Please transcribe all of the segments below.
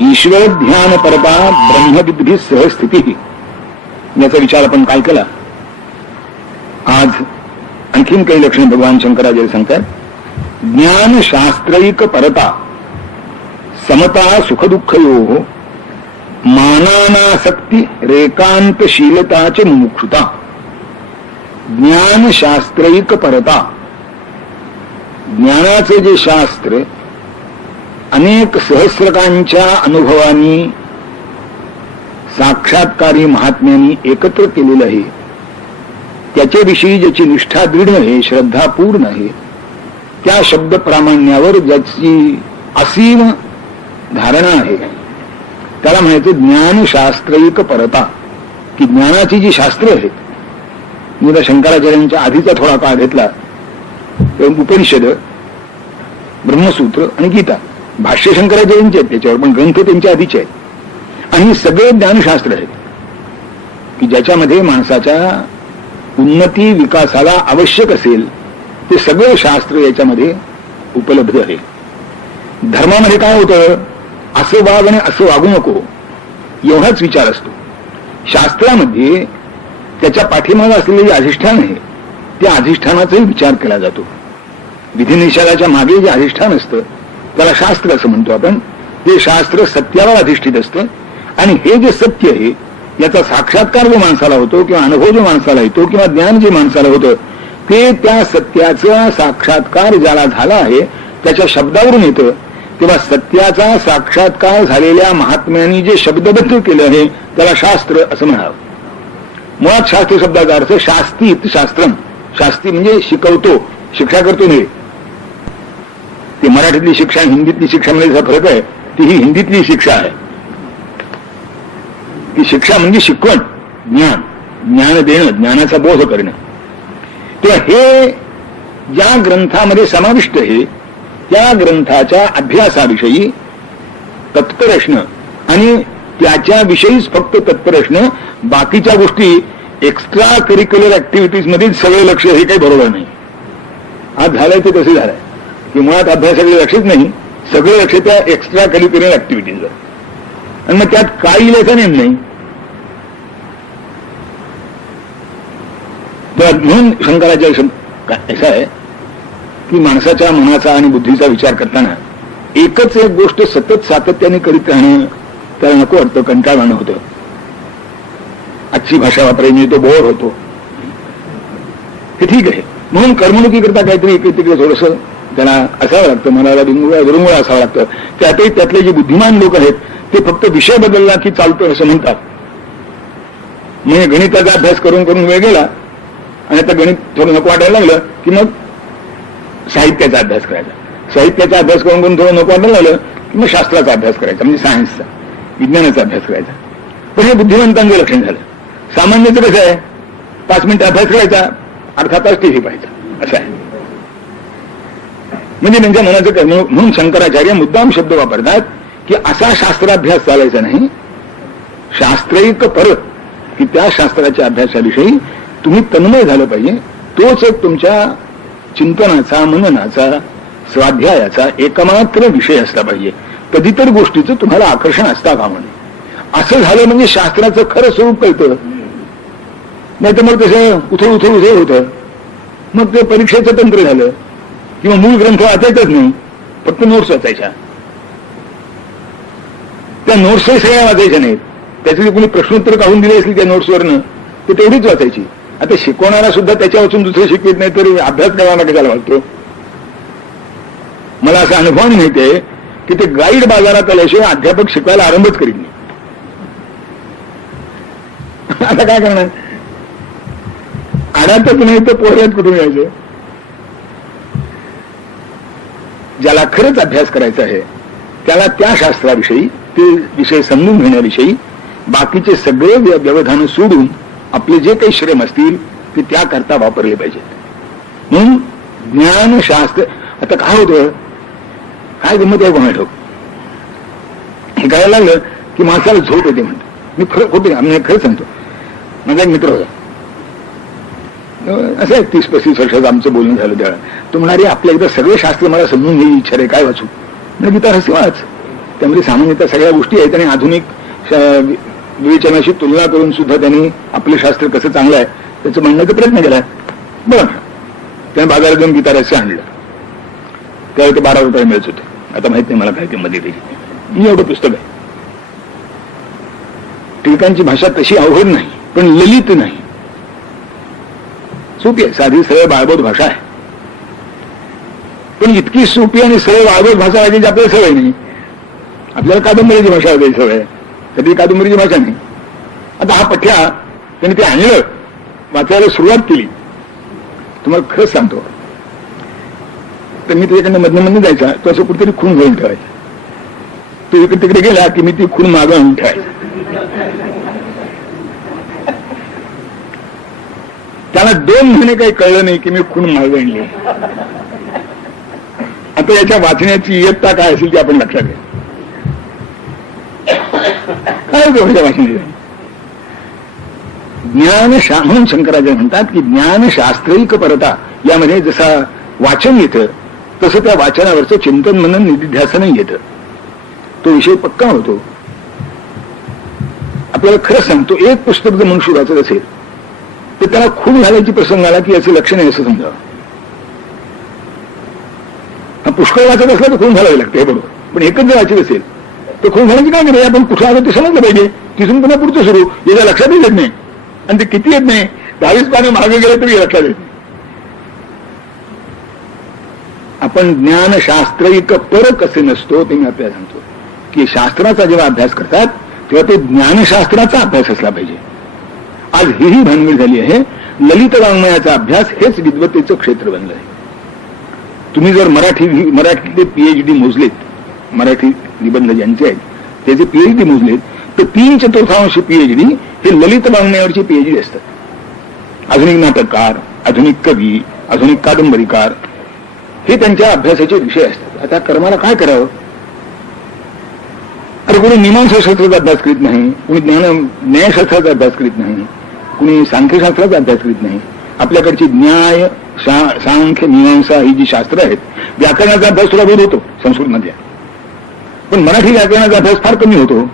ईश्वर ध्यान परता ब्रह्मविद्भी सहस्थिती, याचा विचार आपण काय केला. आज आणखीन काही लक्षणे भगवान शंकराचार्य सांगतात. ज्ञान शास्त्रैक परता समता सुखदुःखयो मानानासक्ती रेकांतशीलताचे मुमुक्षुता. ज्ञान शास्त्रैक परता, ज्ञानाचे जे शास्त्र अनेक सहस्रकांच्या अनुभवांनी साक्षात्कारी महात्म्यांनी एकत्र केलेलं आहे, त्याच्याविषयी ज्याची निष्ठा दृढ आहे, श्रद्धा पूर्ण आहे, त्या शब्द प्रामाण्यावर ज्याची असीम धारणा आहे, त्याला म्हणायचं ज्ञानशास्त्रैक परता. की ज्ञानाची जी शास्त्र आहेत, मी त्या शंकराचार्यांच्या आधीचा थोडा काळ घेतला, उपनिषद, ब्रह्मसूत्र आणि गीता, भाष्य शंकराचार्यांचे आहेत त्याच्यावर, पण ग्रंथ त्यांच्या आधीचे आहेत. आणि सगळे ज्ञानशास्त्र आहेत की ज्याच्यामध्ये माणसाच्या उन्नती विकासाला आवश्यक असेल ते सगळे शास्त्र याच्यामध्ये उपलब्ध आहे. धर्मामध्ये काय होतं, असं वाग आणि असं वागू नको एवढाच विचार असतो. शास्त्रामध्ये त्याच्या पाठीमागे असलेले जे अधिष्ठान आहे त्या अधिष्ठानाचाही विचार केला जातो. विधिनिषेधाच्या मागे जे अधिष्ठान असतं त्याला शास्त्र असं म्हणतो आपण. ते शास्त्र सत्यावर अधिष्ठित असतं आणि हे जे सत्य आहे याचा साक्षात्कार जो माणसाला होतो किंवा अनुभव जो माणसाला येतो किंवा ज्ञान जे माणसाला होतं ते त्या सत्याचा साक्षात्कार ज्याला झाला आहे त्याच्या शब्दावरून येतं. तेव्हा सत्याचा साक्षात्कार झालेल्या महात्म्यांनी जे शब्दबद्ध केलं आहे त्याला शास्त्र असं म्हणावं. मुळात शास्त्र शब्दाचा अर्थ शास्तीत शास्त्रम. शास्त्री म्हणजे शिकवतो, शिक्षा करतो नाही. ती मराठीतली शिक्षा हिंदीतली शिक्षा मध्ये जसा फरक आहे, ती ही हिंदीतली शिक्षा आहे. ती शिक्षा म्हणजे शिकवण, ज्ञान, ज्ञान देणं, ज्ञानाचा बोध करणं. तेव्हा हे ज्या ग्रंथामध्ये समाविष्ट आहे त्या ग्रंथाच्या अभ्यासाविषयी तत्पर असणं आणि त्याच्याविषयीच फक्त तत्पर असणं, बाकीच्या गोष्टी एक्स्ट्रा करिक्युलर ऍक्टिव्हिटीज मध्ये सगळे लक्ष, हे काही बरोबर नाही. आज झालंय ते तसे झालंय की मुळात अभ्यासाकडे लक्षच नाही, सगळे लक्ष त्या एक्स्ट्रा करिक्युलर ऍक्टिव्हिटीजवर. आणि मग त्यात काही लिहायचं नेम नाही. तर म्हणून शंकराचार्य असं आहे की माणसाच्या मनाचा आणि बुद्धीचा विचार करताना एकच एक गोष्ट सतत सातत्याने करीत राहणं त्याला नको वाटतं, कंटाळवाणं होतं. आजची भाषा वापरायची तो बोर होतो. हे ठीक आहे. म्हणून करमणुकीकरता काहीतरी तिकडे थोडस त्याला असावं लागतं, मनाला विरंगुळा असावं लागतं. त्यातही त्यातले जे बुद्धिमान लोक आहेत ते फक्त विषय बदलला की चालतो असं म्हणतात. म्हणजे गणिताचा अभ्यास करून करून वेळ गेला आणि आता गणित थोडं नको वाटायला लागलं की मग साहित्याचा अभ्यास करायचा. साहित्याचा अभ्यास करून करून थोडं नको वाटायला लागलं की मग शास्त्राचा अभ्यास करायचा, म्हणजे सायन्सचा, विज्ञानाचा अभ्यास करायचा. पण हे बुद्धिमंतांचं लक्षण झालं. सामान्यचं कसं आहे, 5 मिनिटं अभ्यास करायचा, अर्धा तास टीव्ही पाहायचा, असं आहे. म्हणजे त्यांच्या मनाचं कर्म. म्हणून शंकराचार्य मुद्दाम शब्द वापरतात की असा शास्त्राभ्यास चालायचा नाही, शास्त्रैक परत, की त्या शास्त्राच्या अभ्यासाविषयी तुम्ही तन्मय झालं पाहिजे. तोच एक तुमच्या चिंतनाचा, मननाचा, स्वाध्यायाचा एकमात्र विषय असला पाहिजे. कधीतरी गोष्टीचं तुम्हाला आकर्षण असता कामा नये. असं झालं म्हणजे शास्त्राचं खरं स्वरूप कळतं. नाही तर मग तसं उथळ उथळ उथळ होतं. मग ते परीक्षेचं तंत्र झालं किंवा मूळ ग्रंथ वाचायचंच नाही, फक्त नोट्स वाचायच्या. त्या नोट्सही सगळ्या वाचायच्या नाहीत. त्यातली कोणी प्रश्नोत्तर काढून दिली असली त्या नोट्सवरनं ते तेवढीच वाचायची. आता शिकवणारा सुद्धा त्याच्या वाचून दुसरं शिकवित नाही तरी अभ्यास करावा कशाला वाटतो. मला असं अनुभवाने माहितीये की ते गाईड बाजारात आल्याशिवाय अध्यापक शिकवायला आरंभच करीत नाही. आता काय करणार, आडातच नाही तर पोह्यात कुठून यायचं. ज्याला खरंच अभ्यास करायचा आहे त्याला त्या शास्त्राविषयी, ते विषय समजून घेण्याविषयी बाकीचे सगळे व्यवधान सोडून आपले जे काही श्रम असतील ते त्याकरता वापरले पाहिजेत. म्हणून ज्ञानशास्त्र. आता काय होतं, काय गंमत आहे कोणा ठोक, हे करायला लागलं की माणसाला झोप येते म्हणतो. मी खरं होते, आम्ही खरं सांगतो. माझा एक मित्र होता, असं 30-35 वर्षाचं आमचं बोलणं झालं त्यावेळेला. तो म्हणाले आपल्या एकदा सगळे शास्त्र मला समजून घ्यायची इच्छा रे, काय वाचू म्हणजे गीता रहस्य वाच. त्यामध्ये सामान्यतः सगळ्या गोष्टी आहेत आणि आधुनिक विवेचनाशी तुलना करून सुद्धा त्यांनी आपलं शास्त्र कसं चांगलं आहे त्याचं म्हणण्याचा प्रयत्न केला. बरं, त्याने बाजारात जाऊन गीता रहस्य आणलं. त्यावेळी ते 12 रुपये मिळत होते. आता माहित नाही मला काय किंमत आहे त्याची. एवढं पुस्तक आहे. टिळकांची भाषा तशी अवघड नाही, पण ललित नाही, सोपी आहे, साधी सरळ बाळबोध भाषा आहे. पण इतकी सोपी आणि सरळ बाळबोध भाषा वाटायची आपल्याला सवय नाही. आपल्याला कादंबरीची भाषा वाटायची सवय आहे, कधी कादंबरीची भाषा नाही. आता हा पठ्या त्याने ते आणलं, वाचायला सुरुवात केली. तुम्हाला खरंच सांगतो, तर मी त्याच्याकडनं मधनं जायचा, तो असं कुठेतरी खून घेऊन ठेवायचा. तो इकडे तिकडे गेला की मी ती खून मागं आणून ठेवायचा. त्याला 2 महिने काही कळलं नाही की मी खून मागं आणली. आता याच्या वाचण्याची इयत्ता काय असेल ती आपण लक्षात घ्या. काय वाचण्याची ज्ञान म्हणून शंकराचार्य म्हणतात की ज्ञानशास्त्रैक परता यामध्ये जसा वाचन येतं तसं त्या वाचनावरचं चिंतन मनन निधिध्यासनही येतं. तो विषय पक्का होतो. आपल्याला खरंच सांगतो, एक पुस्तक जर मनुष्य वाचत असेल तर त्याला खून घालायची प्रसंग आला की याचं लक्षण आहे असं समजावं. हा पुष्कळ वाचत असला तर खून घालावी लागते, हे बरोबर. पण एकच जर वाचत असेल तर खून घालायची काय नाही. आपण कुठं आलो ते समजलं पाहिजे. तिथून पुन्हा पुढचं सुरू, याच्या लक्षातच येत नाही. आणि ते किती येत नाही, 22 पाने मागे गेले तरी लक्षात येत नाही. आपण ज्ञानशास्त्रैक पर कसे नसतो ते मी आपल्याला सांगतो की शास्त्राचा जेव्हा अभ्यास करतात तेव्हा ते ज्ञानशास्त्राचा अभ्यास असला पाहिजे. आज ही भानगड झाली आहे. ललित वाङ्मयाचा अभ्यास हेच विद्वत्तेचं क्षेत्र बनलं आहे. तुम्ही जर मराठीतले PhD मोजलेत, मराठी निबंध ज्यांचे आहेत त्याचे PhD मोजलेत तर 3/4 PhD हे ललित वाङ्मयावरची PhD असतात. आधुनिक नाटककार, आधुनिक कवी, आधुनिक कादंबरीकार हे त्यांच्या अभ्यासाचे विषय असतात. आता कर्माला काय करावं? अरे कोणी मीमांसाशास्त्राचा अभ्यास करीत नाही, कोणी न्यायशास्त्राचा अभ्यास करीत नाही, कुणी सांख्यशास्त्राचा अभ्यास करीत नाही. आपल्याकडची न्याय, सांख्य, मीमांसा ही जी शास्त्र आहेत, व्याकरणाचा अभ्यास थोडा बहुत होतो संस्कृतमध्ये, पण मराठी व्याकरणाचा अभ्यास फार कमी होतो.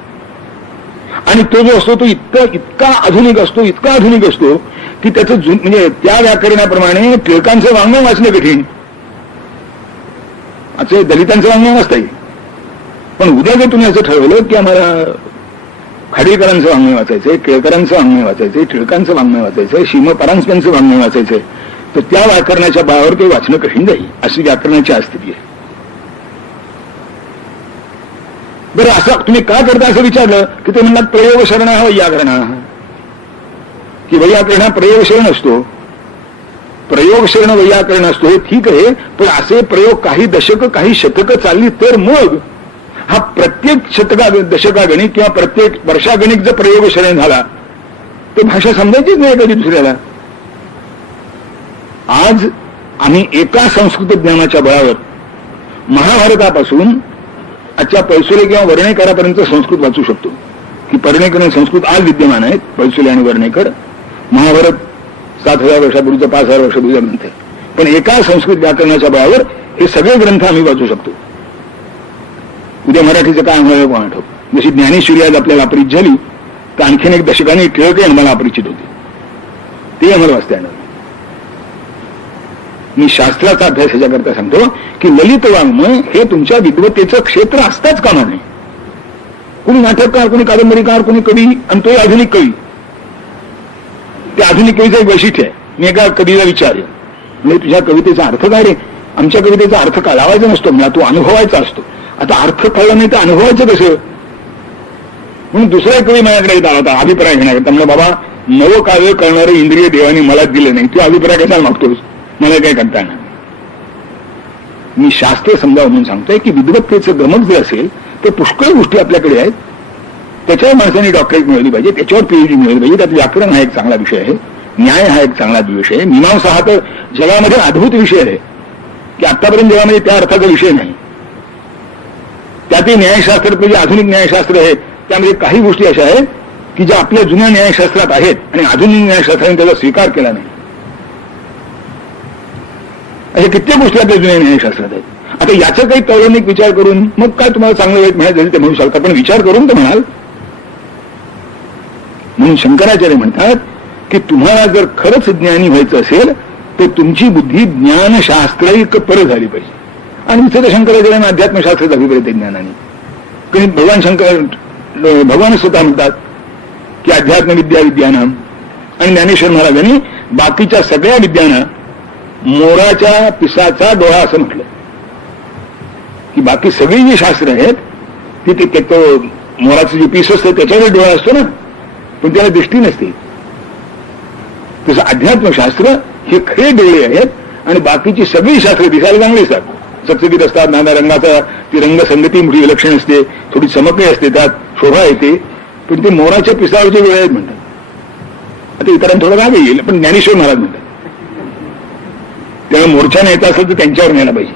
आणि तो जो असतो तो इतका आधुनिक असतो की त्याचं म्हणजे त्या व्याकरणाप्रमाणे टिळकांचं वाङ्मय वाचलं कठीण, असं दलितांचं वाङ्मय वाचता येईल. पण उद्या जर तुम्ही असं ठरवलं की आम्हाला खाडीलकरांचं वाङ्मय वाचायचंय, केळकरांचं वाङ्मय वाचायचंय, टिळकांचं वाङ्मय वाचायचंय, शिम परांजपेंचं वाङ्मय वाचायचंय, तर त्या व्याकरणाच्या बळावर ते वाचणं कठीण जाईल. अशी व्याकरणाची आज स्थिती आहे. बरं, असं तुम्ही काय करता असं विचारलं की ते म्हणतात प्रयोगशरण हा वैयाकरण, की वैयाकरण हा प्रयोगशरण असतो, प्रयोगशरण वैयाकरण असतो, हे ठीक आहे. पण असे प्रयोग काही दशक काही शतकं चालली तर मग हा प्रत्येक दशकागणिक किंवा प्रत्येक वर्षागणिक जर प्रयोगशरण झाला तर भाषा समजायचीच नाही कधी दुसऱ्याला. आज आम्ही एका संस्कृत ज्ञानाच्या बळावर महाभारतापासून आजच्या पैसोले किंवा वर्णेकरापर्यंत संस्कृत वाचू शकतो. की पर्णेकर आणि संस्कृत आज विद्यमान आहेत, पैसोले आणि वर्णेकर. महाभारत 7,000 वर्षापूर्वीचा 5,000 वर्षापूर्वीचा ग्रंथ आहे. पण एका संस्कृत व्याकरणाच्या बळावर हे सगळे ग्रंथ आम्ही वाचू शकतो. उद्या मराठीचं काय आम्हाला कोण आठव. जशी ज्ञानेश्वरी आज आपल्याला अपरिचित झाली तर आणखीन एक दशकाने टिळक आम्हाला अपरिचित होते, ते आम्हाला वाचता येणार. मी शास्त्राचा अभ्यास ह्याच्याकरता सांगतो की ललित वाङ्मय हे तुमच्या विद्वत्तेचं क्षेत्र असताच कामा नये. कोणी नाटककार, कोणी कादंबरीकार, कोणी कवी, आणि तोही आधुनिक कवी. त्या आधुनिक कवीचं एक वैशिष्ट्य आहे. मी एका कवीला विचारलं, म्हणजे तुझ्या कवितेचा अर्थ काय रे? आमच्या कवितेचा अर्थ काय लावायचा नसतो, म्हणजे तो अनुभवायचा असतो. आता अर्थ कळला नाही तर अनुभवायचं कसं? म्हणून दुसरा कवी माझ्याकडे येत आला होता अभिप्राय घेण्याकरता. म्हणजे बाबा, नवकाव्य करणारे इंद्रिय देवाने मला दिले नाही, तू अभिप्राय कशाला मागतोस? मला काय करता येणार. मी शास्त्र समजावं म्हणून सांगतोय की विद्वत्तेचं गमक जे असेल ते पुष्कळ गोष्टी आपल्याकडे आहेत. त्याच्यावर माणसाने डॉक्टरेट मिळवली पाहिजे, त्याच्यावर PhD मिळवली पाहिजे. त्यात व्याकरण हा एक चांगला विषय आहे, न्याय हा एक चांगला विषय आहे, मीमांसा हा तर जगामध्ये अद्भुत विषय आहे की आतापर्यंत जगामध्ये त्या अर्थाचा विषय नाही. त्यातही न्यायशास्त्र म्हणजे आधुनिक न्यायशास्त्र आहे, त्यामध्ये काही गोष्टी अशा आहेत की ज्या आपल्या जुन्या न्यायशास्त्रात आहेत आणि आधुनिक न्यायशास्त्राने त्याचा स्वीकार केला नाही. अशा कित्येक गोष्टी आपल्या जुन्या न्यायशास्त्रात आहेत. आता याचा काही तौलनिक विचार करून मग काय तुम्हाला चांगलं वाईट म्हणायचं असेल ते म्हणू शकता, पण विचार करून तर म्हणाल. म्हणून शंकराचार्य म्हणतात की तुम्हाला जर खरंच ज्ञानी व्हायचं असेल तर तुमची बुद्धी ज्ञानशास्त्रैक पर झाली पाहिजे. आणि इथे शंकराचार्यांना अध्यात्मशास्त्राचा अभिप्राय ते ज्ञानाने. कारण भगवान स्वतः म्हणतात की अध्यात्म विद्या विद्यानाम, आणि ज्ञानेश्वर महाराजांनी बाकीच्या सगळ्या विद्यांना मोराच्या पिसाचा डोळा असं म्हटलं. की बाकी सगळी जी शास्त्र आहेत ती तो मोराचं जे पीस असतं त्याच्यावर डोळा असतो ना, पण त्याला दृष्टी नसते. तसं अध्यात्मशास्त्र हे खरे डोळे आहेत, आणि बाकीची सगळी शास्त्र दिसायला चांगली असतात, चकचकीत असतात, नाना रंगाचा ती रंगसंगती मोठी विलक्षण असते, थोडी चमकही असते, त्यात शोभा येते, पण ते मोराच्या पिसावरचे डोळे आहेत म्हणतात. आता इतरांना थोडा राग येईल, पण ज्ञानेश्वर महाराज म्हणतात त्यामुळे मोर्चा न्यायचा असेल तर त्यांच्यावर न्यायला पाहिजे.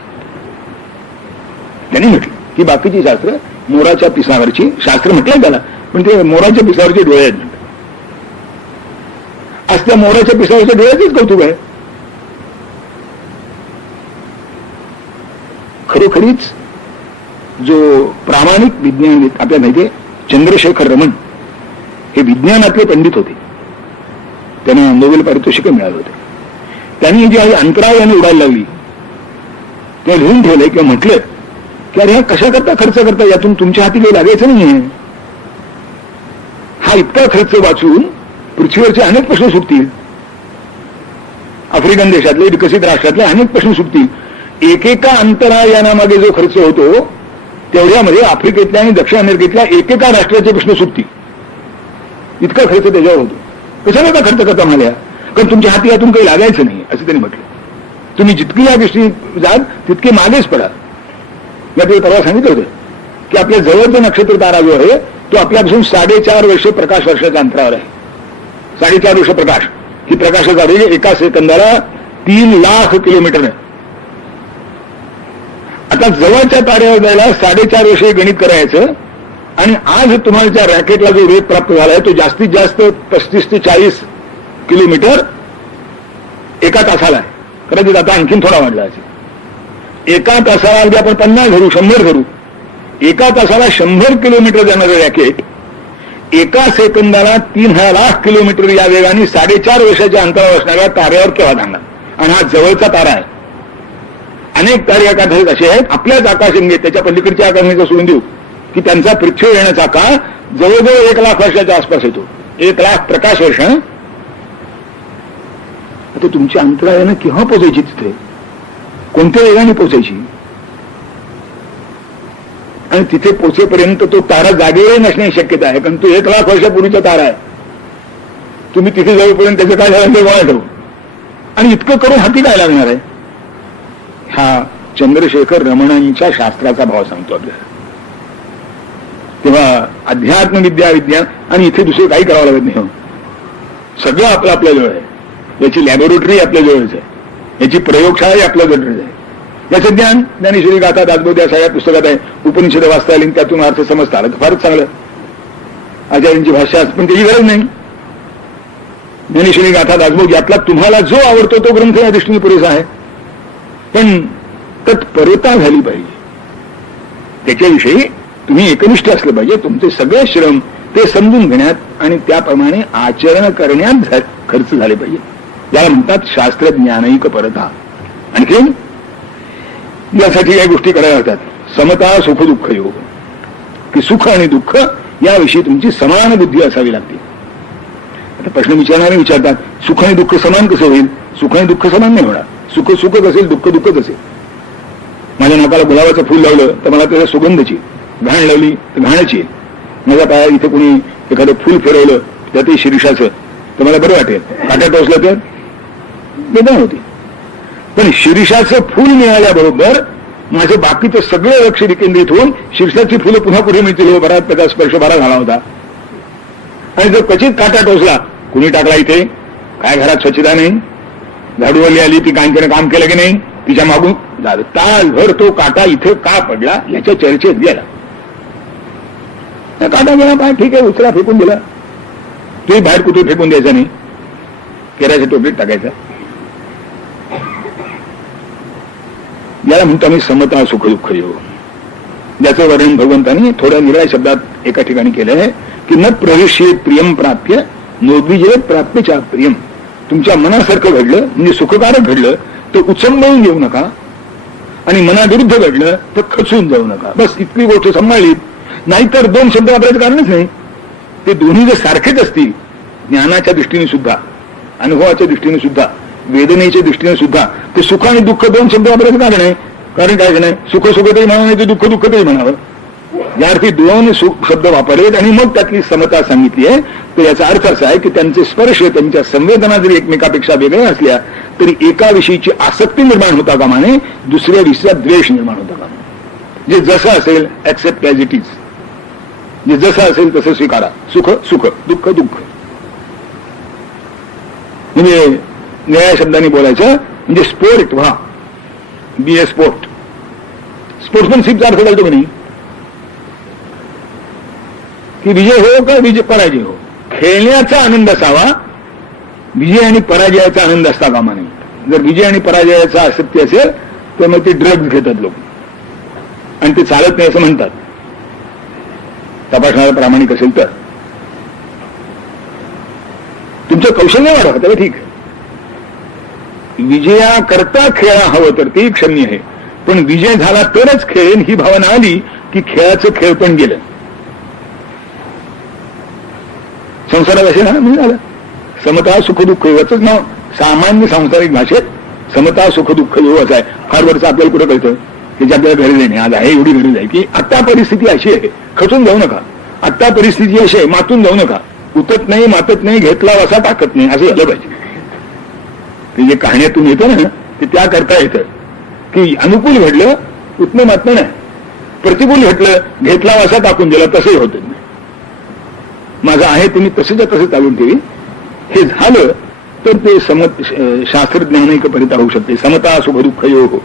त्यांनी म्हटलं की बाकीची शास्त्र मोराच्या पिसावरची शास्त्र म्हटलं त्याला, पण ते मोराच्या पिसावरचे डोळे आहेत म्हणतात. आज त्या मोराच्या पिसावरच्या डोळ्याचेच कौतुक आहे. खरोखरीच जो प्रामाणिक विज्ञान आपल्या माहिती आहे, चंद्रशेखर रमण हे विज्ञानातले पंडित होते, त्यांना नोबेल पारितोषिक मिळालं होतं. त्यांनी जी आई अंतराळाने उडायला लागली तेव्हा लिहून ठेवलंय किंवा म्हटलं की अरे हा कशा करता खर्च करता, यातून तुमच्या हाती काही लागायचं नाहीये. हा इतका खर्च वाचून पृथ्वीवरचे अनेक प्रश्न सुटतील, आफ्रिकन देशातले विकसित राष्ट्रातले अनेक प्रश्न सुटतील. एकेका अंतराळयानामागे जो खर्च होतो तेवढ्यामध्ये आफ्रिकेतल्या आणि दक्षिण अमेरिकेतल्या एकेका राष्ट्राचे प्रश्न सुटतील, इतका खर्च त्याच्यावर होतो. कशाला का खर्च करता म्हणाल्या, कारण तुमच्या हाती यातून काही लागायचं नाही असं त्यांनी म्हटलं. तुम्ही जितकी या गोष्टी जाल तितके मागेच पडाल. मी आपल्याला परवा सांगितलं होतं की आपल्या जवळचं नक्षत्र तारा जो आहे तो आपल्यापासून 4.5 प्रकाश वर्षाच्या अंतरावर आहे. 4.5 वर्ष प्रकाश ही प्रकाशाचा वेग एका सेकंदाला 3 लाख किलोमीटर आहे. आता जवळच्या ताऱ्यावर जायला 4.5 वर्ष गणित करायचं, आणि आज तुम्हाला त्या रॅकेटला जो वेग प्राप्त झालाय तो जास्तीत जास्त 35 ते 40 किलोमीटर एका तासाला आहे. कदाचित आता आणखीन थोडा वाढला असेल. एका तासाला अगदी आपण 50 धरू, 100 धरू, एका तासाला 100 किलोमीटर जाणारं रॅकेट एका सेकंदाला 3 लाख किलोमीटर या वेगाने 4.5 वर्षाच्या अंतरावर असणाऱ्या ताऱ्यावर केव्हा जाणार. आणि हा जवळचा तारा आहे. अनेक तारे आकाशात असे आहेत, आपल्याच आकाशगंगेत त्याच्या पलीकडच्या आकाशगंगेचा सोडून देऊ की त्यांचा पृथ्वी येण्याचा काळ जवळजवळ 1 लाख वर्षाच्या आसपास येतो. 1 लाख प्रकाश वर्ष. आता तुमच्या अंतराळानं केव्हा पोहोचायची तिथे, कोणत्या वेगाने पोहोचायची, आणि तिथे पोहोचेपर्यंत तो तारा जागेवर नसण्याची शक्यता आहे, कारण तो 1 लाख वर्षापूर्वीचा तारा आहे. तुम्ही तिथे जाऊपर्यंत त्याचं काय झालं ते गोळा ठेवू, आणि इतकं करून हाती काय लागणार आहे. हा चंद्रशेखर रमणांच्या शास्त्राचा भाव सांगतो आपल्याला. तेव्हा अध्यात्म विद्या विज्ञान, आणि इथे दुसरे काही करावं लागत नाही. सगळं आपलं आपल्या जवळ आहे. याची लॅबोरेटरी आपल्या जवळच आहे, याची प्रयोगशाळा आपल्या जवळच आहे. याचं ज्ञान ज्ञानेश्वरी गाथा दासबोध या सगळ्या पुस्तकात आहे. उपनिषद वाचता आली, त्यातून अर्थ समजता आला तर फारच चांगलं. आचार्यांची भाषा पण त्याची गरज नाही. ज्ञानेश्वरी गाथा दासबोध यातला तुम्हाला जो आवडतो तो ग्रंथ या दृष्टीने पुरेसा आहे, पण तत्परता झाली पाहिजे. त्याच्याविषयी तुम्ही एकनिष्ठ असलं पाहिजे. तुमचे सगळे श्रम ते समजून घेण्यात आणि त्याप्रमाणे आचरण करण्यात खर्च झाले पाहिजे. याला म्हणतात शास्त्रज्ञानैक परता. आणखी यासाठी काही गोष्टी कराव्या लागतात. समता सुख दुःख योग, की सुख आणि दुःख याविषयी तुमची समान बुद्धी असावी लागते. आता प्रश्न विचारणारे विचारतात, सुख आणि दुःख समान कसं होईल. सुख आणि दुःख समान नाही होणार. सुख सुखच असेल, दुःख दुःखच असेल. माझ्या नाकाला गुलाबाचं फुल लावलं तर मला त्याच्या सुगंधची, घाण लावली तर घाणाची येईल. माझ्या पाया इथे कोणी एखादं फुल फिरवलं त्यातही शिरीषाचं तर मला बरं वाटेल. काट्या टोचलं तर वेदना होती. पण शिरीषाचं फुल मिळाल्याबरोबर माझं बाकीचं सगळं लक्ष विकेंद्रित होऊन शीर्षाची फुलं पुन्हा कुठे मिळतील हो, बराच त्याचा स्पर्श बरा झाला होता. आणि जर क्वचित काटा टोचला, कुणी टाकला इथे, काय घरात स्वच्छता नाही, झाडूवाली आली ती कांतीनं काम केलं की नाही, तिच्या मागून झालं तासभर तो काटा इथे का पडला याच्या चर्चेत गेला. काटा गेला पाय, ठीक आहे, उचला, फेकून दिला. तोही बाहेर कुठे फेकून द्यायचा नाही, केराच्या टोपलीत टाकायचा. त्याला म्हणतो आम्ही समता सुख दुःख योग, ज्याचं वर्णन भगवंतांनी थोड्या निराळ्या शब्दात एका ठिकाणी केलं आहे की न प्रविश्येत प्रियम प्राप्य नोद्विजेत प्राप्य चा प्रियम. तुमच्या मनासारखं घडलं म्हणजे सुखकारक घडलं तर उचंबळून घेऊ नका, आणि मनाविरुद्ध घडलं तर खचून जाऊ नका. बस इतकी गोष्ट सांभाळली, नाहीतर दोन शब्द वापरायचं कारणच नाही. ते दोन्ही जर सारखेच असतील, ज्ञानाच्या दृष्टीने सुद्धा, अनुभवाच्या दृष्टीने सुद्धा, वेदनेच्या दृष्टीने सुद्धा, ते सुख आणि दुःख दोन शब्द वापरायचं कारण आहे. कारण काय नाही, सुख सुख तरी म्हणावं नाही तर दुःख दुःख तरी म्हणावं. या अर्थी दोन सुख शब्द वापरलेत आणि मग त्यातली समता सांगितली आहे. तर याचा अर्थ असा आहे की त्यांचे स्पर्श, त्यांच्या संवेदना जरी एकमेकापेक्षा वेगळ्या असल्या तरी एका विषयीची आसक्ती निर्माण होता कामा नये, दुसऱ्या विषयीचा द्वेष निर्माण होता कामा नये. जे जसं असेल ऍक्सेप्ट ॲज इट इज, जे जसं असेल तसं स्वीकारा. सुख सुख, दुःख दुःख. म्हणजे निळ्या शब्दांनी बोलायचं म्हणजे स्पोर्ट व्हा, बी ए स्पोर्ट. स्पोर्ट्समनशिपचा अर्थ घालतो की नाही, की विजय हो का विजय पराजय हो, खेळण्याचा आनंद असावा, विजय आणि पराजयाचा आनंद असता कामा नये. जर विजय आणि पराजयाचा आसक्ती असेल तर मग ते ड्रग्ज घेतात लोक आणि ते चालत नाही असं म्हणतात. तपासणारा प्रामाणिक असेल तर तुमचं कौशल्य वाढवा, त्याला ठीक आहे. विजयाकरता खेळा हवं तर ते क्षम्य आहे, पण विजय झाला तरच खेळेन ही भावना आली की खेळाचं खेळ पण गेलं. संसारात असे ना म्हणजे झालं समता सुख दुःख योगाचंच नाव सामान्य सांसारिक भाषेत समता सुख दुःख योग असं आहे. फार वरचं आपल्याला कुठं कळतं की जे आपल्याला गरज आहे, आज आहे एवढी गरज आहे की आत्ता परिस्थिती अशी आहे, खचून जाऊ नका. आत्ता परिस्थिती अशी आहे, मातून जाऊ नका. उतत नाही, मातत नाही, घेतला असा टाकत नाही, असं झालं पाहिजे. ते जे कहाण्यातून येतं ना ते त्या करता येतं की अनुकूल घडलं उतनं मातनं नाही, प्रतिकूल घडलं घेतला असा टाकून दिला, तसंही होतं नाही. माझं आहे तुम्ही तसंच तसं चालून ठेवी, हे झालं तर ते शास्त्रज्ञानिकपर्यंत होऊ शकते. समता सुख दुःख योग.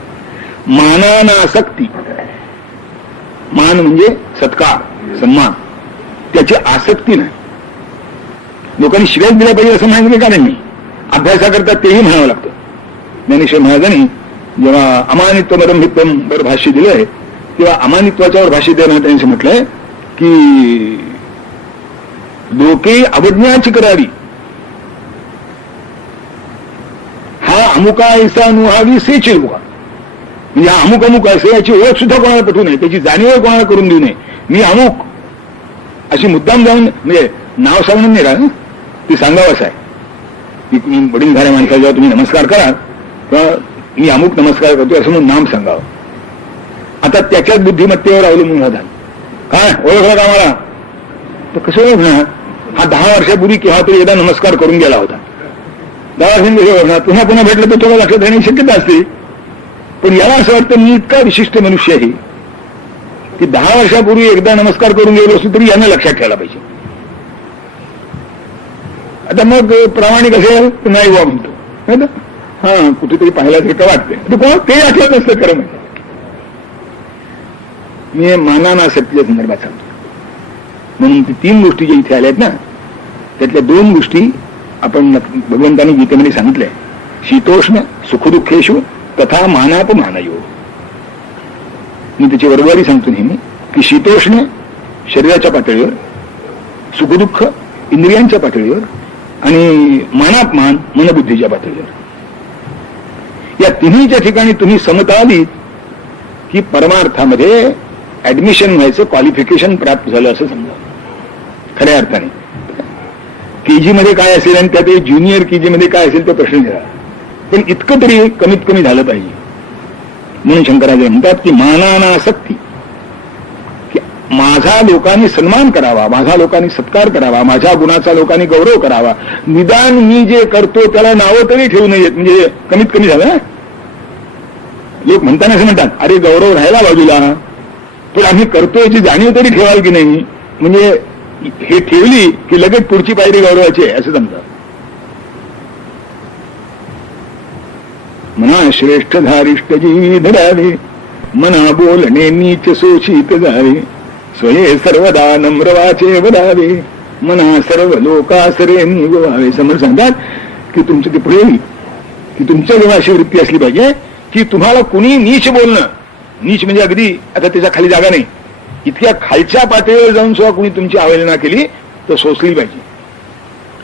मानानासक्ती, मान म्हणजे सत्कार सन्मान, त्याची आसक्ती नाही. लोकांनी शिव्याच दिल्या पाहिजे असं म्हणायचं कारण नाही. अभ्यासाकरता तेही म्हणावं लागतं. ज्ञानेश्वर महाराजांनी जेव्हा अमानित्व ब्रह्मित्वम वर भाष्य दिलंय तेव्हा अमानित्वाच्यावर भाष्य देताना त्यांनी म्हटलंय की लोके अवज्ञाची करावी, हा अमुका ऐसा नुहावी सेची लोका. म्हणजे हा अमुक अमुक असे याची ओळख सुद्धा कोणाला पटवू नये, त्याची जाणीव कोणाला करून देऊ नये. मी अमुक अशी मुद्दाम जाऊन म्हणजे नाव सांगणं नाही का, ती सांगावंच आहे. तुम्ही वडीलधाऱ्या माणसाला जेव्हा तुम्ही नमस्कार करा तेव्हा मी अमुक नमस्कार करतो असं म्हणून नाम सांगावं. आता त्याच्याच बुद्धिमत्तेवर अवलंबून राहतात. काय ओळखलं का मला, तर कसं ओळखणार? हा 10 वर्षापूर्वी केव्हा तरी एकदा नमस्कार करून गेला होता. 10 वर्षांनी ओळखणार, पुन्हा पुन्हा भेटलं तर थोडं लक्षात येण्याची शक्यता असते. पण याला असं वाटतं मी इतका विशिष्ट मनुष्य आहे की 10 वर्षापूर्वी एकदा नमस्कार करून गेलो असतो तरी यानं लक्षात ठेवायला पाहिजे. आता मग प्रामाणिक असेल तर नाही बुवा म्हणतो, हा कुठेतरी पाहिल्यासारखं वाटतंय, कोण ते आठवत नसतं खरं म्हणजे. मी मानानासक्तीच्या संदर्भात सांगतो. म्हणून ती 3 गोष्टी ज्या इथे आल्यात ना त्यातल्या 2 गोष्टी आपण भगवंतांनी गीतेमध्ये सांगितलंय. शीतोष्ण सुखदुःखेषु तथा मानापमानयो. मी त्याची वरवारी सांगतो नेहमी की शीतोष्ण शरीराच्या पातळीवर, सुखदुःख इंद्रियांच्या पातळीवर आणि मानापमान मनबुद्धीच्या पातळीवर. या तिन्हीच्या ठिकाणी तुम्ही समता आली की परमार्थामध्ये ऍडमिशन व्हायचं क्वालिफिकेशन प्राप्त झालं असं समजा खऱ्या अर्थाने. केजी मध्ये काय असेल आणि त्यात ज्युनियर केजी मध्ये काय असेल तो प्रश्न झाला, पण इतकं तरी कमीत कमी झालं पाहिजे. म्हणून शंकराचार्य म्हणतात की मानानासक्ती, की माझा लोकांनी सन्मान करावा, माझा लोकांनी सत्कार करावा, माझ्या गुणाचा लोकांनी गौरव करावा, निदान मी जे करतो त्याला नावं तरी ठेवू नयेत, म्हणजे कमीत कमी झालं ना. लोक म्हणताना असं म्हणतात अरे गौरव राहिला बाजूला, पण आम्ही करतो याची जाणीव तरी ठेवाल की नाही. म्हणजे हे ठेवली की लगेच पुढची पायरी गौरवाची आहे असं समजा. मना श्रेष्ठ धारिष्ट जीवी धरावे, मना बोलणे नीच शोषित जावे, स्वये सर्वदा नम्रवाचे वदावे, मना सर्व लोकासरे निगवावे. समोर सांगतात की तुमचं ते पुढे की तुमचं जेव्हा अशी वृत्ती असली पाहिजे की तुम्हाला कुणी नीच बोलणं, नीच म्हणजे अगदी आता त्याच्या खाली जागा नाही, इतक्या खालच्या पातळीवर जाऊन सुद्धा कुणी तुमची अवहेलना केली तर सोसली पाहिजे.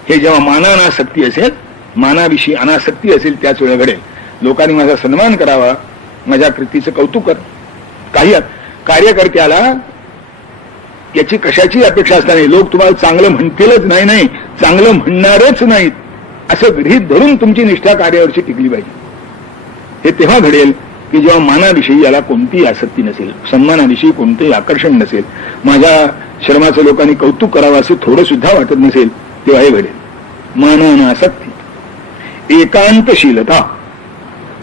हे जेव्हा मानानासक्ती असेल, मानाविषयी अनासक्ती असेल त्याच वेळेला घडेल. लोकांनी माझा सन्मान करावा, माझ्या कृतीचं कौतुक कर. काही कार्यकर्त्याला याची कशाची अपेक्षा असता नाही. लोक तुम्हाला चांगलं म्हणतीलच नाही, चांगलं म्हणणारच नाहीत असं गृहीत धरून तुमची निष्ठा कार्यावरची टिकली पाहिजे. हे तेव्हा घडेल की जेव्हा मानाविषयी याला कोणतीही आसक्ती नसेल, सन्मानाविषयी कोणतेही आकर्षण नसेल, माझ्या श्रमाचं लोकांनी कौतुक करावं असं थोडं सुद्धा वाटत नसेल, तेव्हा हे घडेल. मानानासक्ती, एकांतशीलता.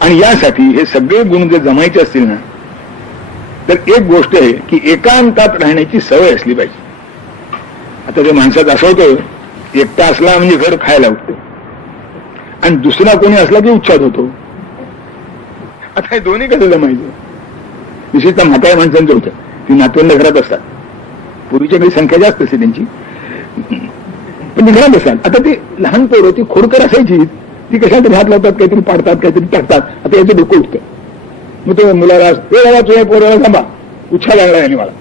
आणि यासाठी हे सगळे गुण जर जमायचे असतील ना, तर एक गोष्ट आहे की एकांतात राहण्याची सवय असली पाहिजे. आता ते माणसात असं होतं, एकटा असला म्हणजे घर खायला उठतं आणि दुसरा कोणी असला की उच्छाद होतो. आता हे दोन्ही कसं जमायचं? विशेषतः म्हाताऱ्या माणसांचं होतं, ती नातवंड घरात असतात. पूर्वीच्या काही संख्या जास्त असते त्यांची, पण ती घरात असतात. आता ती लहान पोरं, ती खोडकर असायची, ती कशातरी हात लावतात, काहीतरी पाडतात, काहीतरी टाकतात. आता याचं डोकं उठतं. मग तो मुलाला तुझ्या पोराला थांबा, उच्छाद आणला आणि मला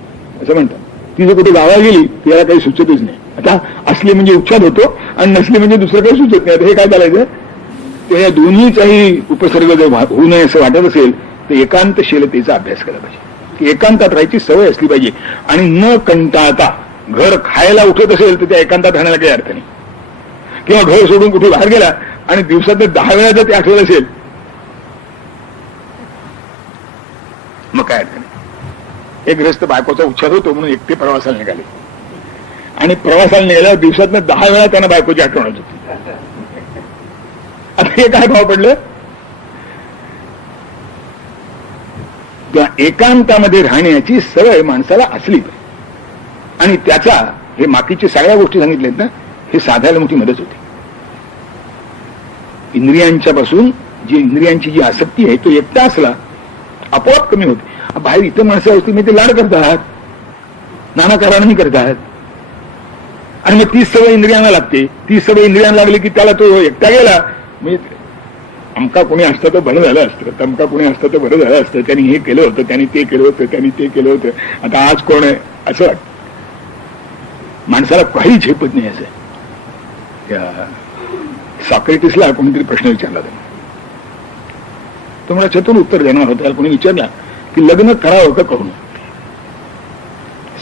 असं म्हणतात. ती जर कुठे गावाला गेली त्याला काही सुचतच नाही. आता असली म्हणजे उच्छाद होतो आणि नसली म्हणजे दुसरं काही सुचत नाही. आता हे काय चालायचं? तर या दोन्हीचाही उपसर्ग जर होऊ नये असं वाटत असेल तर एकांतशीलतेचा अभ्यास केला पाहिजे. एकांतात राहायची सवय असली पाहिजे आणि न कंटाळता. घर खायला उठत असेल तर त्या एकांतात राहण्याला काही अर्थ नाही. किंवा घर सोडून कुठे बाहेर गेला आणि दिवसात 10 वेळा जर ते आठवत असेल मग काय अर्थ नाही. एक ग्रस्त बायकोचा उच्छाद होतो म्हणून एकटे प्रवासाला निघाले आणि प्रवासाला निघाल्यावर दिवसात 10 वेळा त्यांना बायकोची आठवण होती. आता हे काय भाव पडलं? एकांतामध्ये राहण्याची सवय माणसाला असली पाहिजे. आणि त्याचा हे बाकीच्या सगळ्या गोष्टी सांगितल्यात ना, हे साधायला मोठी मदत होते. इंद्रियांच्या पासून जी इंद्रियांची जी आसक्ती आहे तो एकटा असला आपोआप कमी होते. बाहेर इथं माणसं असतील मी ते लाड करतात, नाना कारणांनी करतात आणि मग तीच सवय इंद्रियांना लागते. ती सवय इंद्रियांना लागली की त्याला तो एकटा गेला म्हणजे अमका कोणी असतं तर बरं झालं असतं, तमका कोणी असतं तर बरं झालं असतं, त्यांनी हे केलं होतं, त्यांनी ते केलं होतं, त्यांनी ते केलं होतं, आता आज कोण आहे असं वाटतं. माणसाला काही झेपत नाही. असं सॉक्रेटिसला कोणीतरी प्रश्न विचारला होता, तो मला चतुर उत्तर देणार होता. कोणी विचारला की लग्न करावं का करू नये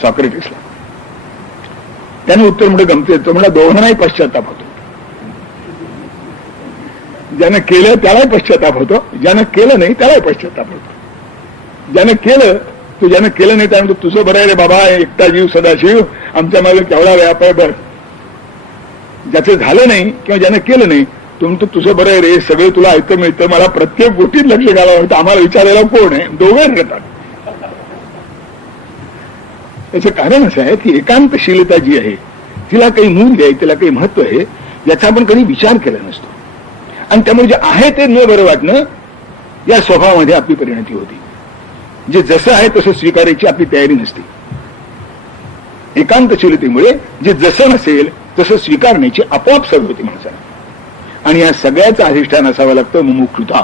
सॉक्रेटिसला. त्याने उत्तर म्हणजे गमते, तो म्हणला दोघांनाही पश्चाताप होतो. ज्यानं केलं त्यालाही पश्चाताप होतो, ज्यानं केलं नाही त्यालाही पश्चाताप होतो. ज्यानं केलं तू, ज्यानं केलं नाही त्यानंतर तुझं बरं आहे रे बाबा, एकटा जीव सदाशिव, आमच्या मागे केवढा व्याप आहे बरं. ज्याचं झालं नाही किंवा ज्यानं केलं नाही तो म्हणतो तुझं बरं आहे रे, सगळं तुला ऐकतं मिळतं, मला प्रत्येक गोष्टीत लक्ष घालावं म्हणतं, आम्हाला विचारायला कोण आहे. दोघे रडतात. त्याचं कारण असं आहे की एकांतशीलता जी आहे तिला काही मूल्य आहे, तिला काही महत्व आहे, याचा आपण कधी विचार केला नसतो. आणि त्यामुळे जे आहे ते न बरं वाटणं या स्वभावामध्ये आपली परिणती होती. जे जसं आहे तसं स्वीकारायची आपली तयारी नसते. एकांतशीलतेमुळे जे जसं नसेल तसं स्वीकारण्याची आपोआप सवय होती माणसाला. आणि या सगळ्याचं अधिष्ठान असावं लागतं मुमुक्षुता,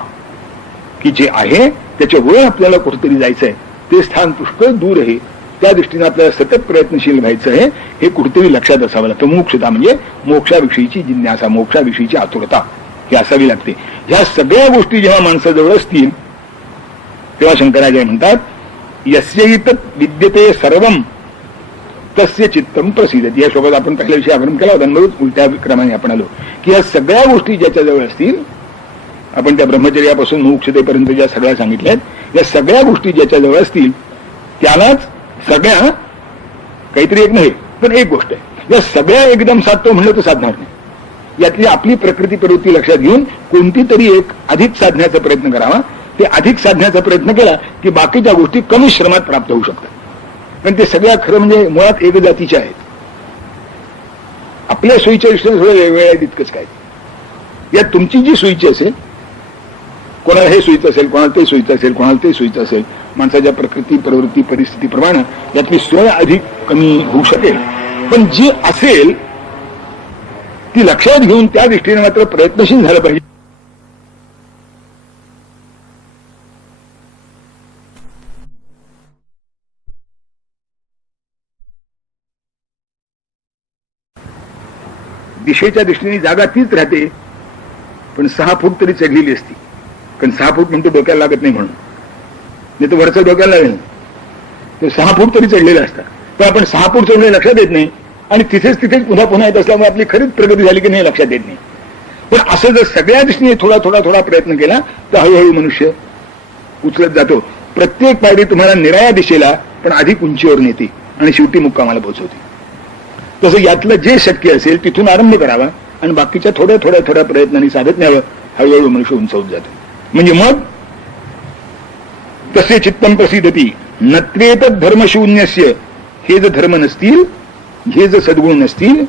की जे आहे त्याच्यामुळे आपल्याला कुठेतरी जायचंय, ते स्थान पुष्कळ दूर आहे, त्या दृष्टीने आपल्याला सतत प्रयत्नशील व्हायचं आहे, हे कुठेतरी लक्षात असावं लागतं. मुमुक्षुता म्हणजे मोक्षाविषयीची जिज्ञासा, मोक्षाविषयीची आतुरता ही असावी लागते. ह्या सगळ्या गोष्टी जेव्हा माणसाजवळ असतील तेव्हा शंकराचार्य म्हणतात, यस्यैत विद्यते सर्वम तस्य चित्तम प्रसिद्धती. या श्लोकात आपण पहिल्या विषयी आग्रह केला होता, मग उलट्या क्रमाने आपण आलो की या सगळ्या गोष्टी ज्याच्याजवळ असतील, आपण त्या ब्रह्मचर्यापासून मोक्षतेपर्यंत ज्या सगळ्या सांगितल्यात, या सगळ्या गोष्टी ज्याच्याजवळ असतील त्यालाच सगळ्या, काहीतरी एक नाही पण एक गोष्ट आहे, या सगळ्या एकदम साधतो म्हणलं तर साधणार नाही. यातली आपली प्रकृती प्रवृत्ती लक्षात घेऊन कोणती तरी एक अधिक साधण्याचा प्रयत्न करावा. ते अधिक साधण्याचा प्रयत्न केला की बाकीच्या गोष्टी कमी श्रमात प्राप्त होऊ शकतात. पण ते सगळ्या खरं म्हणजे मुळात एक जातीच्या आहेत. आपल्या सोयीच्या दृष्टीने थोडं वेगवेगळ्या आहेत इतकंच काय. यात तुमची जी सोयीची असेल, कोणाला हे सोयीचं असेल, कोणाला ते सोयीचं असेल, कोणाला ते सोयीचं असेल, माणसाच्या प्रकृती प्रवृत्ती परिस्थितीप्रमाणे यातली सोय अधिक कमी होऊ शकेल. पण जी असेल ती लक्षात घेऊन त्या दृष्टीने मात्र प्रयत्नशील झालं पाहिजे. दिशेच्या दृष्टीने जागा तीच राहते, पण 6 फूट तरी चढलेली असती. कारण 6 फूट म्हणतो डोक्याला लागत नाही म्हणून, नाही तर वरचं डोक्याला लागेल. ते 6 फूट तरी चढलेलं असतात. पण आपण 6 फूट चढले लक्षात येत नाही, आणि तिथेच पुन्हा पुन्हा येत असल्यामुळे आपली खरीच प्रगती झाली की नाही लक्षात येत नाही. पण असं जर सगळ्या दृष्टीने थोडा थोडा थोडा प्रयत्न केला तर हळूहळू मनुष्य उचलत जातो. प्रत्येक पायरी तुम्हाला निराळ्या दिशेला पण अधिक उंचीवर नेते आणि शेवटी मुक्कामाला पोहोचवते. तसं यातलं जे शक्य असेल तिथून आरंभ करावा आणि बाकीच्या थोड्या थोड्या थोड्या प्रयत्नांनी साधत न्यावं. हळूहळू मनुष्य उंचवत जातो. म्हणजे मग तसे चित्तम प्रसिद्धती नत्रेत धर्मशून्यस्य, हे जर धर्म नसतील, हे जर सद्गुण नसतील,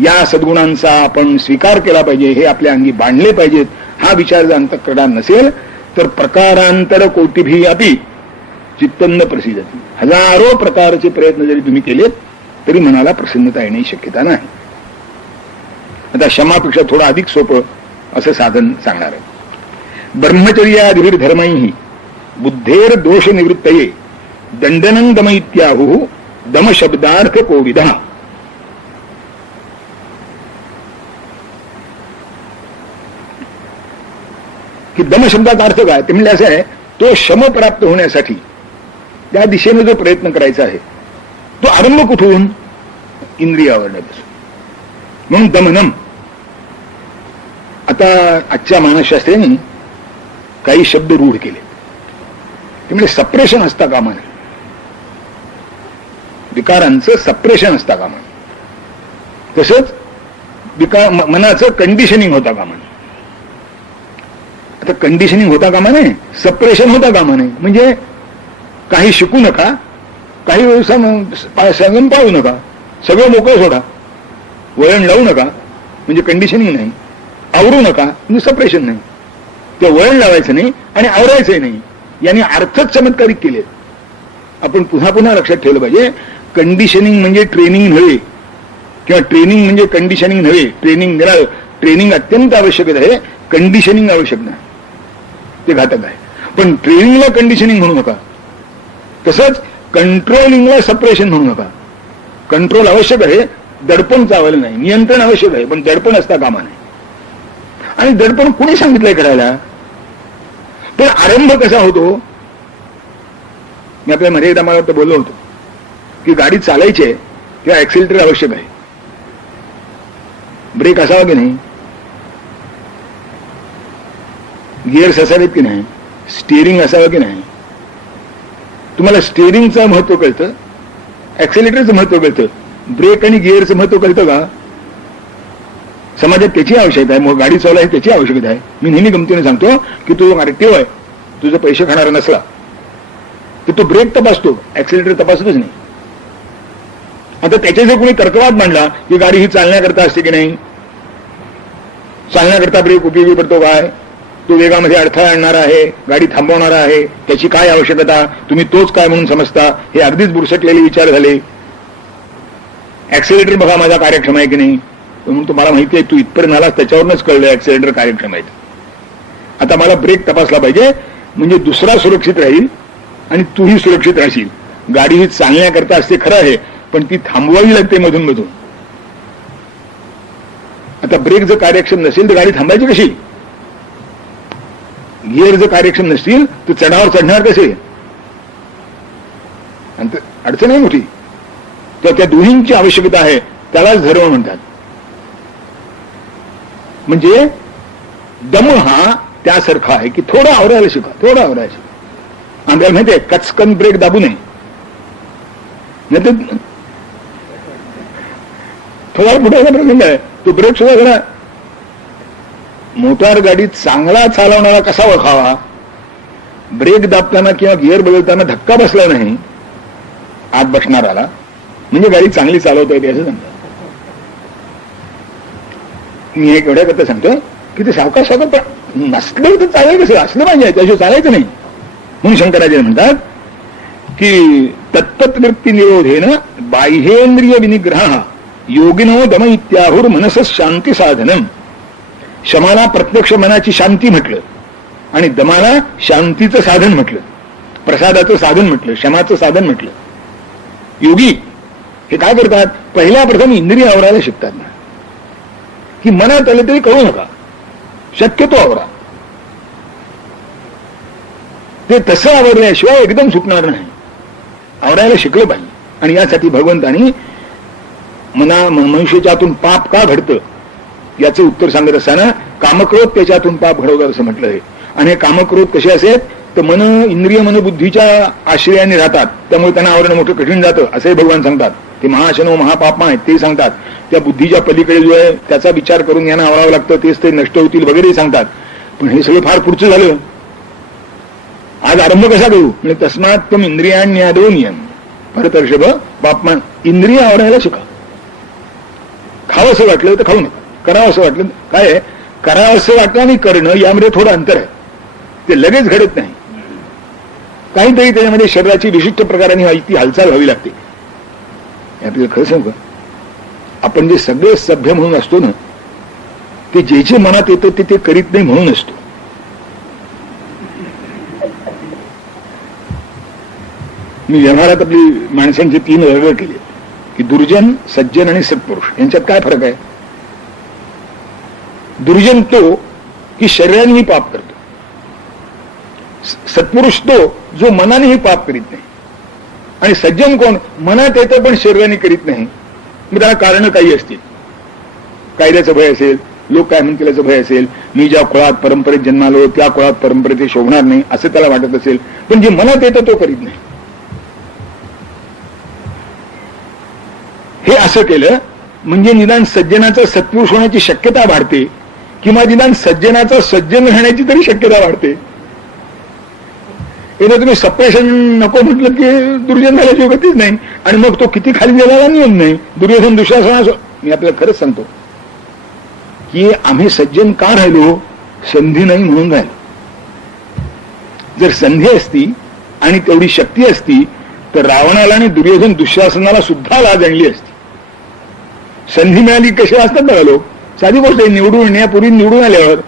या सद्गुणांचा आपण स्वीकार केला पाहिजे, हे आपल्या अंगी बांधले पाहिजेत, हा विचार जर अंतःकरणात नसेल तर प्रकारांतर कोटिभी अपि चित्तन्न प्रसिद्धती. हजारो प्रकारचे प्रयत्न जरी तुम्ही केलेत तरी मनाला प्रसन्नता येण्याची शक्यता नाही. आता क्षमापेक्षा थोडं अधिक सोपं असं साधन सांगणार आहे. ब्रह्मचर्यादिभिर धर्मैहि बुद्धेर दोष निवृत्तये दंडनं दम इत्याहुः दम शब्दार्थ कोविदा. की दम शब्दाचा अर्थ काय ते म्हणजे असं आहे, तो शम प्राप्त होण्यासाठी त्या दिशेने जो प्रयत्न करायचा आहे तो आरंभ कुठून? इंद्रियावरण्यापासून. म्हणून दमनम. आता आजच्या मानसशास्त्रीयांनी काही शब्द रूढ केले, ते म्हणजे सप्रेशन असता कामा नये, विकारांचं सप्रेशन असता कामा नये. तसंच मनाचं कंडिशनिंग होता कामा नये. आता कंडिशनिंग होता कामा नये, सप्रेशन होता कामा नये. म्हणजे काही शिकू नका, काही संयम पाळू नका, सगळं मोकळं सोडा, वळण लावू नका म्हणजे कंडिशनिंग नाही, आवरू नका म्हणजे सप्रेशन नाही. ते वळण लावायचं नाही आणि आवरायचंही नाही, यांनी अर्थच चमत्कारिक केले. आपण पुन्हा पुन्हा लक्षात ठेवलं पाहिजे, कंडिशनिंग म्हणजे ट्रेनिंग नव्हे, किंवा ट्रेनिंग म्हणजे कंडिशनिंग नव्हे. ट्रेनिंग अत्यंत आवश्यक आहे, कंडिशनिंग आवश्यक नाही, ते घातक आहे. पण ट्रेनिंगला कंडिशनिंग म्हणू नका, तसंच कंट्रोलिंगला सप्रेशन म्हणू नका. कंट्रोल आवश्यक आहे, दडपण चावलं नाही, नियंत्रण आवश्यक आहे, पण दडपण असता कामा नाही. आणि दडपण कोणी सांगितलंय करायला? पण आरंभ कसा होतो? मी आपल्या मध्ये एकदा मला बोललो होतो की गाडी चालायची आहे तेव्हा ऍक्सिलेटर आवश्यक आहे, ब्रेक असावा की नाही, गिअर्स असावेत की नाही, स्टिअरिंग असावं की नाही. तुम्हाला स्टिअरिंगचं महत्व कळतं, ऍक्सिलेटरचं महत्व कळतं, ब्रेक आणि गिअरचं महत्व कळतं का? समाजात त्याची आवश्यकता आहे, मग गाडी चालवायची त्याची आवश्यकता आहे. मी नेहमी गमतीने सांगतो की तू ऍक्टिव्ह आहे, तुझं पैसे खाणारा नसला तर तो ब्रेक तपासतो, ऍक्सिलेटर तपासतच नाही. आता त्याचे जर कोणी तर्कवाद मांडला की गाडी ही चालण्याकरता असते की नाही, चालण्याकरता ब्रेक उपयोगी पडतो काय, तो वेगामध्ये अडथळा आणणारा आहे, गाडी थांबवणारा आहे, त्याची काय आवश्यकता, तुम्ही तोच काय म्हणून समजता, हे अगदीच बुरसटलेले विचार झाले. ऍक्सिलेटर बघा माझा कार्यक्षम आहे की नाही, म्हणून तुम्हाला माहिती आहे, तू इथपर्यंत आलास त्याच्यावरूनच कळलं ऍक्सिलेटर कार्यक्षम आहे. आता मला ब्रेक तपासला पाहिजे म्हणजे दुसरा सुरक्षित राहील आणि तूही सुरक्षित राहशील. गाडी ही चालण्याकरता असते खरं आहे, पण ती थांबवावी लागते मधून मधून. आता ब्रेक जर कार्यक्षम नसेल तर गाडी थांबायची कशी? गिअर जर कार्यक्षम नसतील तर चढावर चढणार कसे? अडचण आहे मोठी. तर त्या दोन्हींची आवश्यकता आहे, त्यालाच धर्म म्हणतात. म्हणजे दम हा त्यासारखा आहे की थोडं आवरायला शिका, थोडं आवरायला शिका. आपल्याला माहिती आहे कचकन ब्रेक दाबू नये, नाही तर थोडा फुटायचा प्रसंग आहे, तो ब्रेक सुद्धा जरा. मोटार गाडी चांगला चालवणारा कसा ओळखावा? ब्रेक दाबताना किंवा गिअर बदलताना धक्का बसला नाही आत बसणाराला म्हणजे गाडी चांगली चालवता येते असं सांगतात. मी एक एवढ्या करता सांगतो की ते सावकाश सावकाश पण नसलं तर चालेल कसं, असलं पाहिजे, त्याशिवाय चालायचं नाही. म्हणून शंकराचार्य म्हणतात की तत्तत् वृत्ती निरोधेन बाह्येंद्रिय विनिग्रह योगिनो दम इत्याहुर मनस शांती साधनम. शमाला प्रत्यक्ष मनाची शांती म्हटलं आणि दमाला शांतीचं साधन म्हटलं, प्रसादाचं साधन म्हटलं, क्षमाचं साधन म्हटलं. योगी हे काय करतात? पहिल्या प्रथम इंद्रिय आवरायला शिकतात ना. की मनात आलं तरी कळू नका, शक्यतो आवरा. ते तसं आवरल्याशिवाय एकदम सुटणार नाही. आवरायला शिकलं पाहिजे. आणि यासाठी भगवंतानी मनुष्याच्या हातून पाप का घडतं याचं उत्तर सांगत असताना कामक्रोध त्याच्यातून पाप घडवतात असं म्हटलं आहे. आणि हे कामक्रोध कसे असेल तर मन इंद्रिय मनबुद्धीच्या आश्रयाने राहतात, त्यामुळे त्यांना आवरणं मोठं कठीण जातं असंही भगवान सांगतात. ते महाशनो महापापमा आहेत ते सांगतात. त्या बुद्धीच्या पलीकडे जो आहे त्याचा विचार करून यांना आवरावं लागतं, तेच ते नष्ट होतील वगैरे सांगतात. पण हे सगळं फार पुढचं झालं. आज आरंभ कसा करू म्हणजे तस्मात तम इंद्रियाण्यादो नियम भरतर्षभ बापमान. इंद्रिय आवरायला शिका. खावं असं वाटलं तर खाऊ नका, करावं असं वाटलं काय करावं असं वाटलं आणि करणं यामध्ये थोडं अंतर आहे. ते लगेच घडत नाही. काहीतरी त्याच्यामध्ये शरीराची विशिष्ट प्रकाराने ती हालचाल व्हावी लागते. आपल्याला खरं सांगू का, आपण जे सगळे सभ्य म्हणून असतो ना ते जे जे मनात येतं ते करीत नाही म्हणून असतो. मी व्यवहारात आपली माणसांची 3 वर्ग केले की दुर्जन, सज्जन आणि सत्पुरुष यांच्यात काय फरक आहे. दुर्जन तो की शरीरानेही पाप करतो. सत्पुरुष तो जो मनानेही पाप करीत नाही. आणि सज्जन कोण, मनात येतं पण शरीराने करीत नाही. मग त्याला कारण काही असतील. कायद्याचं भय असेल, लोक काय म्हणतील याचं भय असेल, मी ज्या कुळात परंपरेत जन्मालो त्या कुळात परंपरेत ते शोभणार नाही असं त्याला वाटत असेल, पण जे मनात येतं तो करीत नाही. हे असं केलं म्हणजे निदान सज्जनाचं सत्पुरुष होण्याची शक्यता वाढते, किंवा निदान सज्जनाचं सज्जन राहण्याची तरी शक्यता वाढते. एकदा तुम्ही सप्रेशन नको म्हटलं की दुर्जन झाल्याची गतीच नाही. आणि मग तो किती खाली गेलेला नियम नाही. दुर्योधन दुःशासन. मी आपल्याला खरंच सांगतो की आम्ही सज्जन का राहिलो, संधी नाही म्हणून राहिलो. जर संधी असती आणि तेवढी शक्ती असती तर रावणाला आणि दुर्योधन दुःशासनाला सुद्धा लाज आणली असती. संधी मिळाली कशी असतात बघा लोक. साधी गोष्ट आहे, निवडून येण्यापूर्वी निवडून आल्यावर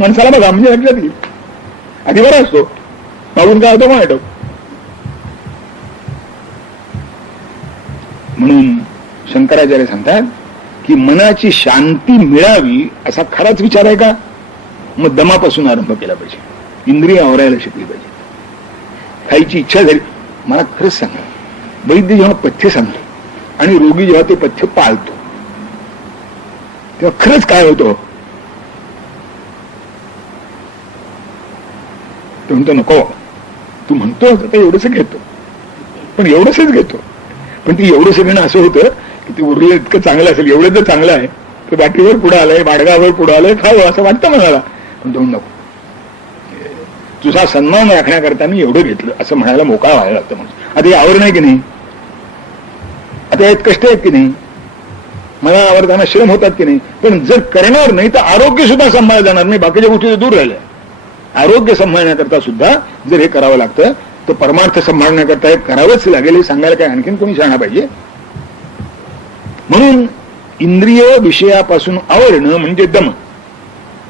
माणसाला बघा म्हणजे लक्षात येईल. आधी बरा असतो, मागून काय होतं कोण. म्हणून शंकराचार्य सांगतात की मनाची शांती मिळावी असा खराच विचार आहे का, मग दमापासून आरंभ केला पाहिजे. इंद्रिय आवरायला शिकली पाहिजे. खायची इच्छा झाली. मला खरंच सांगा, वैद्य जेव्हा पथ्य सांगतो आणि रोगी जेव्हा ते पथ्य पाळतो तेव्हा खरंच काय होतं. तो म्हणतो नको, तू म्हणतो आता एवढंच घेतो, पण एवढंच घेतो. पण ती एवढंच घेणं असं होतं की ते उरलं इतकं चांगलं असेल, एवढं जर चांगलं आहे तर बाटीवर पुढं आलंय, बाडगावर पुढं आलंय, खावं असं वाटतं म्हणाला. पण तो नको, तुझा सन्मान राखण्याकरता मी एवढं घेतलं असं म्हणायला मोकळा व्हायला लागतं. म्हणजे आता हे आवड नाही की नाही, आता यात कष्ट आहेत की नाही, मला आवडताना श्रम होतात की नाही. पण जर करणार नाही तर आरोग्य सुद्धा सांभाळलं जाणार नाही. बाकीच्या गोष्टी दूर राहिल्या. आरोग्य सांभाळण्याकरता सुद्धा जर हे करावं लागतं तर परमार्थ सांभाळण्याकरता हे करावंच लागेल. हे सांगायला काय आणखीन कोणी सांगा पाहिजे. म्हणून इंद्रिय विषयापासून आवरणं म्हणजे दम.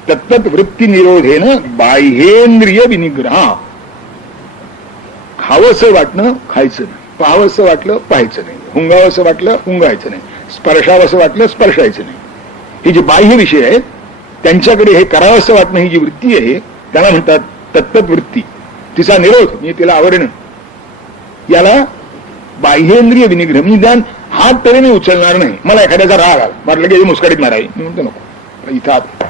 तत्त वृत्ती निरोधेनं बाह्येंद्रिय विनिग्रह. खावंसं वाटणं खायचं नाही, पाहावंसं वाटलं पाहायचं नाही, हुंगावंसं वाटलं हुंगायचं नाही, स्पर्शावंसं वाटलं स्पर्शायचं नाही. हे जे बाह्य विषय आहेत त्यांच्याकडे हे करावंसं वाटणं ही जी वृत्ती आहे त्याला म्हणतात तत्त वृत्ती. तिचा निरोध म्हणजे तिला आवरणं. याला बाह्येंद्रिय विनिग्रह. निदान हात तरी मी उचलणार नाही. मला एखाद्याचा राग आला, मारलं की मुस्कडीत मारावी, मी म्हणतो नको, इथं हात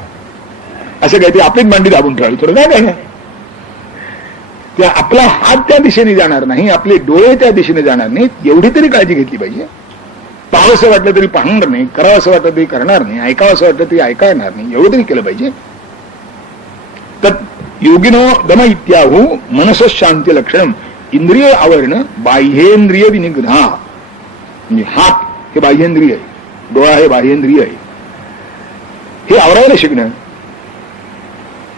असं काय ते आपलीच मांडी दाबून ठेवावी. थोडं काय काय त्या आपला हात त्या दिशेने जाणार नाही, आपले डोळे त्या दिशेने जाणार नाहीत. एवढी तरी काळजी घेतली पाहिजे. पाहावंसं वाटलं तरी पाहणार नाही, करावंसं वाटलं तरी करणार नाही, ऐकावंसं वाटलं तरी ऐकणार नाही. एवढं तरी केलं पाहिजे. तर योगिनो दम इत्याहू मनस शांती लक्षण. इंद्रिय आवरणं बाह्येंद्रिय विनिग्रह. म्हणजे हात हे बाह्येंद्रिय आहे, डोळा हे बाह्येंद्रिय आहे. हे आवरायला शिकणं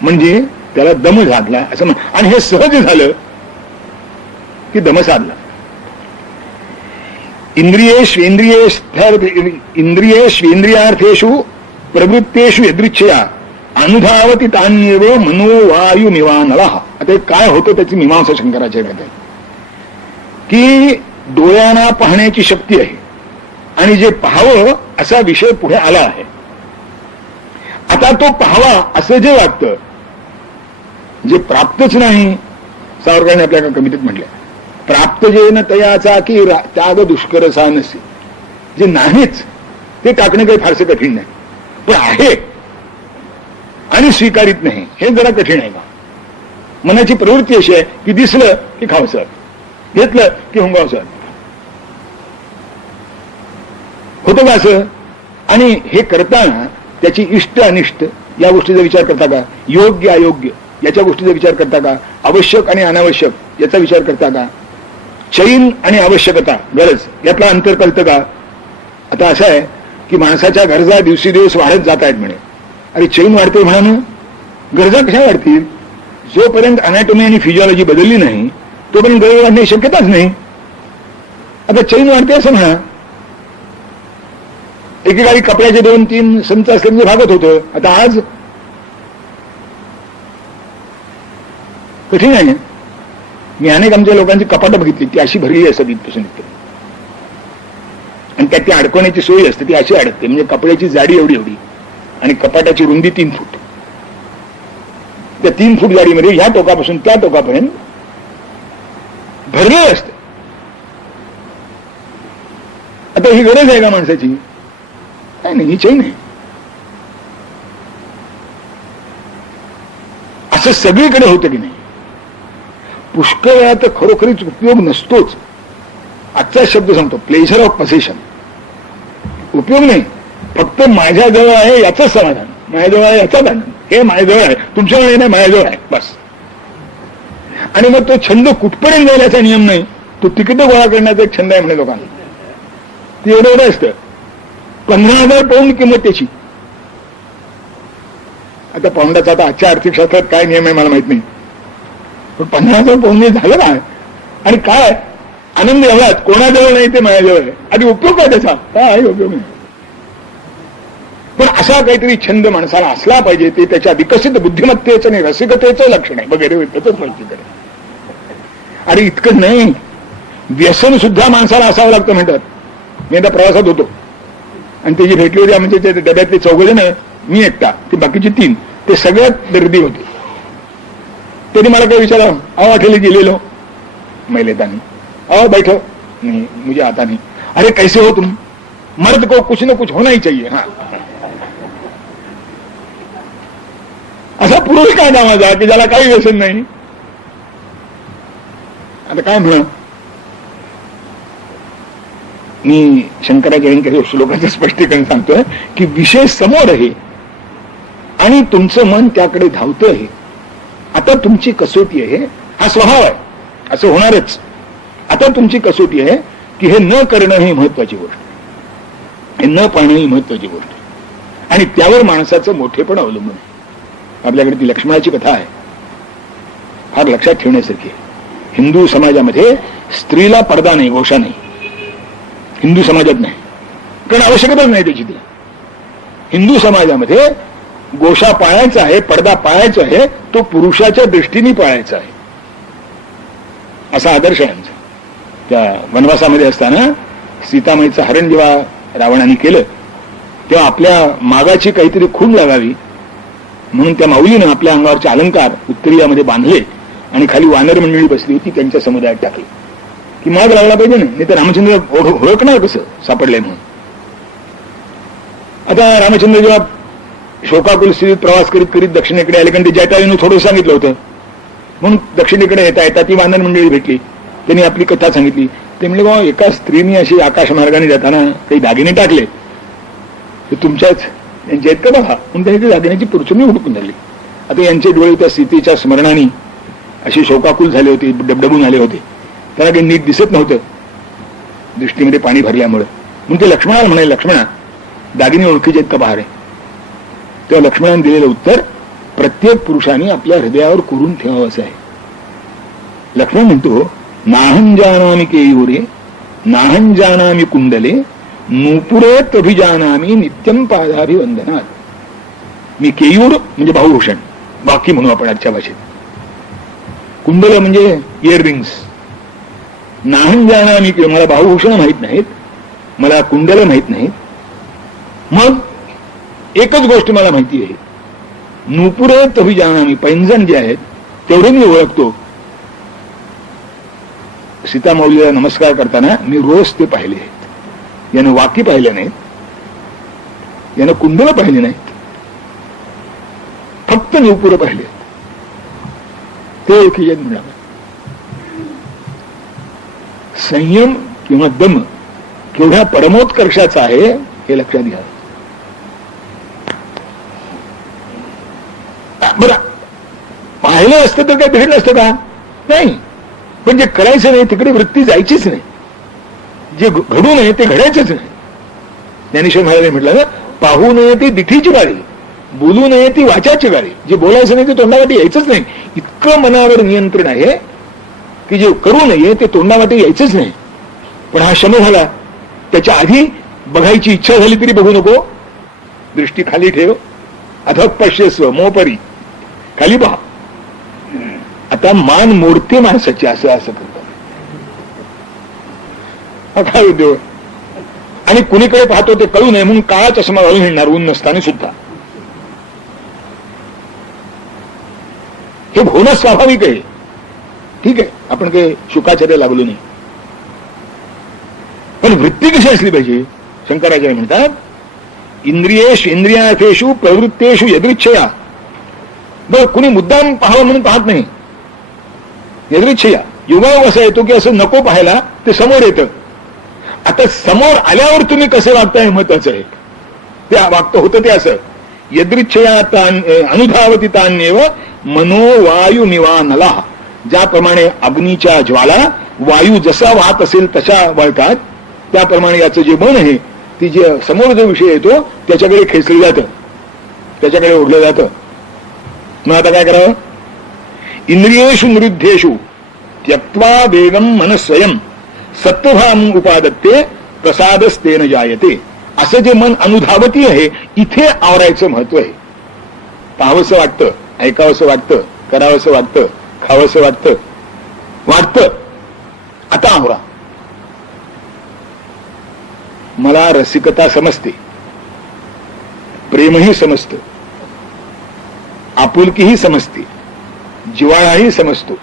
म्हणजे त्याला दम साधला असं म्हण. आणि हे सहज झालं की दम साधला. इंद्रियेष्वेंद्रियार्थेषु प्रवृत्तेषु यदृच्छया अनुधावती तान्येव मनोवायु निवानलः. आता काय होतं त्याची मीमांसा शंकराचार्य आहे की डोळ्यांना पाहण्याची शक्ती आहे आणि जे पाहावं असा विषय पुढे आला आहे. आता तो पाहावा असं जे वाटतं, जे प्राप्तच नाही, सावरकरांनी आपल्या कवितेत म्हटलंय, प्राप्त जे न तयाचा की त्याग दुष्करसा नसे. जे नाहीच ते टाकणं काही फारसं कठीण नाही, पण आहे आणि स्वीकारित नाही हे जरा कठीण आहे का? मनाची प्रवृत्ती अशी आहे की दिसलं की खावसं, घेतलं की हुंगावसं. होतं का असं? आणि हे करताना त्याची इष्ट अनिष्ट या गोष्टीचा विचार करता का? योग्य अयोग्य याच्या गोष्टीचा विचार करता का? आवश्यक आणि अनावश्यक याचा विचार करता का? चैन आणि आवश्यकता, गरज यातला अंतर कळतं का? आता असं आहे की माणसाच्या गरजा दिवसेदिवस वाढत जात आहेत म्हणे. अरे चैन वाढते म्हणा ना, गरजा कशा वाढतील? जोपर्यंत अनॅटॉमी आणि फिजिओलॉजी बदलली नाही तोपर्यंत गरज वाढण्याची शक्यताच नाही. आता चैन वाढते असं म्हणा. एकेकाळी कपड्याचे 2-3 संच असल्यामुळे भागत होतं, आता आज कठीण आहे. मी अनेक आमच्या लोकांची कपाटं बघितली, ती अशी भरली असतात इथपासून इथं, आणि त्यात ती अडकवण्याची सोय असते, ती अशी अडकते. म्हणजे कपड्याची जाडी एवढी एवढी आणि कपाटाची रुंदी 3 फूट. त्या 3 फूट जाडीमध्ये ह्या टोकापासून त्या टोकापर्यंत भरले असते. आता ही गरज आहे का माणसाची? काय नाही, ही चैन आहे. असं सगळीकडे होतं की नाही? पुष्कळ वेळा तर खरोखरीच उपयोग नसतोच. आजचा शब्द सांगतो, प्लेजर ऑफ पसेशन. उपयोग नाही, फक्त माझ्याजवळ आहे याच समाधान, माझ्याजवळ आहे याचाच आनंद. हे माझ्याजवळ आहे, तुमच्याजवळ नाही, माझ्याजवळ आहे बस. आणि मग तो छंद कुठपर्यंत जाईल याचा नियम नाही. तो तिकीट गोळा करण्याचा एक छंद आहे म्हणे लोकांना. ते एवढं असतं. 15,000 पाऊंड किंमत त्याची. आता पाऊंडाचा आता आजच्या आर्थिक शास्त्रात काय नियम आहे मला माहित नाही, पण 15,000 पाऊंड झालं ना. आणि काय आनंद एवढाच, कोणाजवळ नाही ते माझ्याजवळ आहे. आणि उपयोग काय त्याचा? काय उपयोग नाही. पण असा काहीतरी छंद माणसाला असला पाहिजे, ते त्याच्या विकसित बुद्धिमत्तेचं आणि रसिकतेचं लक्षण आहे वगैरे त्याच परिस्थिती. आणि इतकं नाही, व्यसन सुद्धा माणसाला असावं लागतं म्हणतात. मी आता प्रवासात होतो आणि ते जी भेटली होती म्हणजे ते डब्यातले 4 जण, मी एकटा, ते बाकीचे 3, ते सगळ्यात दर्दी होते. त्यांनी मला काय विचारा, अहो अकेले गेलेलो मैं लेता नहीं, अहो बैठो नहीं मुझे आता नहीं, अरे कैसे हो तुम, मर्द को कुछ न कुछ होना ही चाहिए. हाँ, असा पुरुष काय माझा की ज्याला काही व्यसन नाही. आता काय म्हणा, मी शंकराचार्यांनी काही श्लोकाचं स्पष्टीकरण सांगतोय की विषय समोर आहे आणि तुमचं मन त्याकडे धावतं आहे. आता तुमची कसोटी आहे, हा स्वभाव आहे, असं होणारच. आता तुमची कसोटी आहे की हे न करणं ही महत्वाची गोष्ट, हे न पाहणं ही महत्वाची गोष्ट, आणि त्यावर माणसाचं मोठेपण अवलंबून आहे. आपल्याकडे ती लक्ष्मणाची कथा आहे, फार लक्षात ठेवण्यासारखी आहे. हिंदू समाजामध्ये स्त्रीला पडदा नाही, गोषा नाही. हिंदू समाजात नाही, कारण आवश्यकताच नाही त्याची. तिला हिंदू समाजामध्ये गोषा पाळायचा आहे, पडदा पाळायचा आहे, तो पुरुषाच्या दृष्टीने पाळायचा आहे, असा आदर्श आहे आमचा. त्या वनवासामध्ये असताना सीतामाईचं हरण जेव्हा रावणाने केलं तेव्हा आपल्या मागाची काहीतरी खूण लागावी म्हणून त्या माऊलीनं आपल्या अंगावरचे अलंकार उत्तरीयामध्ये बांधले आणि खाली वानर मंडळी बसली होती त्यांच्या समुदायात टाकली की माग लागला पाहिजे ना, नाही तर रामचंद्र ओळखणार कसं सापडलंय म्हणून. आता रामचंद्र जेव्हा शोकाकुल स्थितीत प्रवास करीत करीत दक्षिणेकडे आले, कारण ते जटायूनं थोडं सांगितलं होतं म्हणून दक्षिणेकडे येता येता ती वानर मंडळी भेटली. त्यांनी आपली कथा सांगितली. ते म्हणले, बाबा एका स्त्रीने अशी आकाश मार्गाने जाताना काही दागिने टाकले, ते तुमच्याच यांचे आहेत का बघा, म्हणून त्यांनी दागिन्याची पुरचुनी हुडकून झाली. आता यांचे डोळे त्या सीतेच्या स्मरणाने अशी शोकाकुल झाले होते, डबडबून आले होते, त्याला काही नीट दिसत नव्हतं दृष्टीमध्ये पाणी भरल्यामुळे. म्हणून ते लक्ष्मणाला म्हणाले, लक्ष्मणा दागिने ओळखीचे आहेत का बाहेर? तेव्हा लक्ष्मणाने दिलेलं उत्तर प्रत्येक पुरुषाने आपल्या हृदयावर कोरून ठेवावं असं आहे. लक्ष्मण म्हणतो, नाहं जानामि केयूरे नाहं जानामि कुंडले नूपुरे तभिजानामि नित्यम पादाभिवंदनात. मी केयूर म्हणजे भाऊभूषण, बाकी म्हणू आपण आजच्या भाषेत. कुंडल म्हणजे इयररिंग्स. नाहं जानामि केयूर, मला भाऊभूषण माहित नाहीत, मला कुंडल माहित नाहीत. मग एकच गोष्ट मला माहिती आहे नुपुरे तभी जाणामी, पैंजण जे आहेत तेवढे मी ओळखतो. सीता माऊलीला नमस्कार करताना मी रोज ते पाहिले. यानं वाकी पाहिले नाहीत, यानं कुंडलं पाहिले नाहीत, फक्त नुपुरं पाहिले. ते ओळखीचे मिळालं. संयम किंवा दम केवढ्या परमोत्कर्षाचा आहे हे लक्षात घ्या. बरं, पाहिलं असतं तर काय भेटलं असतं का? नाही. पण जे करायचं नाही तिकडे वृत्ती जायचीच नाही. जे घडू नये ते घडायचंच नाही. ज्ञानेश्वर महाराजांनी म्हटलं ना, पाहू नये ती दिठीची गाडी, बोलू नये ती वाचाची गाडी. जे बोलायचं नाही ते तोंडावाटी यायचंच नाही. इतकं मनावर नियंत्रण आहे की जे करू नये ते तोंडावाटी यायचंच नाही. पण हा शम झाला, त्याच्या आधी बघायची इच्छा झाली तरी बघू नको. दृष्टी खाली ठेव. अथवा पश्यस्व मोपरी, खाली पहा. आता मान मोडते माणसाची, असं करतात. काय उद्योग. आणि कुणीकडे पाहतो ते कळू नये म्हणून काळा चष्मा घालून हिंडणार ऊन नसताना सुद्धा. हे होणं स्वाभाविक आहे. ठीक आहे, आपण काही शुकाचार्य लागलो नाही. पण वृत्ती कशी असली पाहिजे? शंकराचार्य म्हणतात, इंद्रियेषु इंद्रियार्थेषु प्रवृत्तेषु यदृच्छया. बरं, कुणी मुद्दाम पाहावं म्हणून पाहत नाही. यदृच्छया युगायोग असा येतो की असं नको पाहायला, ते समोर येतं. आता समोर आल्यावर तुम्ही कसं वागताय महत्वाचं आहे. ते वागतं होतं ते असं यदृच्छया अनुधावती तान्येव मनोवायुमिवानला. ज्याप्रमाणे अग्नीच्या ज्वाला वायू जसा वाहत असेल तशा वळतात, त्याप्रमाणे याचं जे मन आहे, ती जे समोर जो विषय येतो त्याच्याकडे खेचलं जातं, त्याच्याकडे ओढलं जातं. मग आता काय करावं? इंद्रियेषु निरुद्धेषु त्यक्त्वा वेगम मनस्वयं सत्वभाम उपादत्ते प्रसादस्तेन जायते. असं जे मन अनुधावती आहे, इथे आवरायचं महत्व आहे. पाहावंसं वाटतं, ऐकावंसं वाटतं, करावंसं वाटतं, खावंसं वाटतं. आता आवरा. मला रसिकता समजते, प्रेमही समजतं, आपुलकीही समजते, जिव्हाळाही समजतो.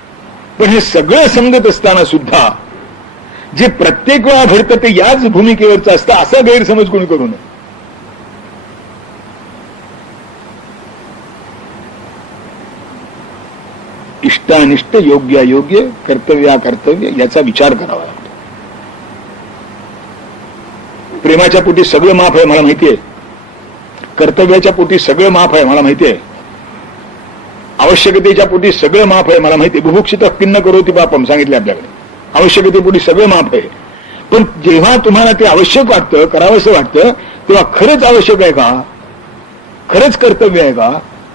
पण हे सगळं समजत असताना सुद्धा जे प्रत्येक वेळा घडतं ते याच भूमिकेवरचं असतं, असा गैरसमज कोणी करू नये. इष्टानिष्ट, योग्य अयोग्य, कर्तव्य अकर्तव्य याचा विचार करावा लागतो. प्रेमाच्या पोटी सगळं माफ आहे मला माहितीये, कर्तव्याच्या पोटी सगळं माफ आहे मला माहितीये, आवश्यकतेच्या पोटी सगळं माफ आहे मला माहिती. बुभुक्षित किन्न करोति पापम सांगितले आपल्याकडे. आवश्यकतेपोटी सगळं माफ आहे. पण जेव्हा तुम्हाला ते आवश्यक वाटतं, करावंसं वाटतं, तेव्हा खरंच आवश्यक आहे का? खरंच कर्तव्य आहे का?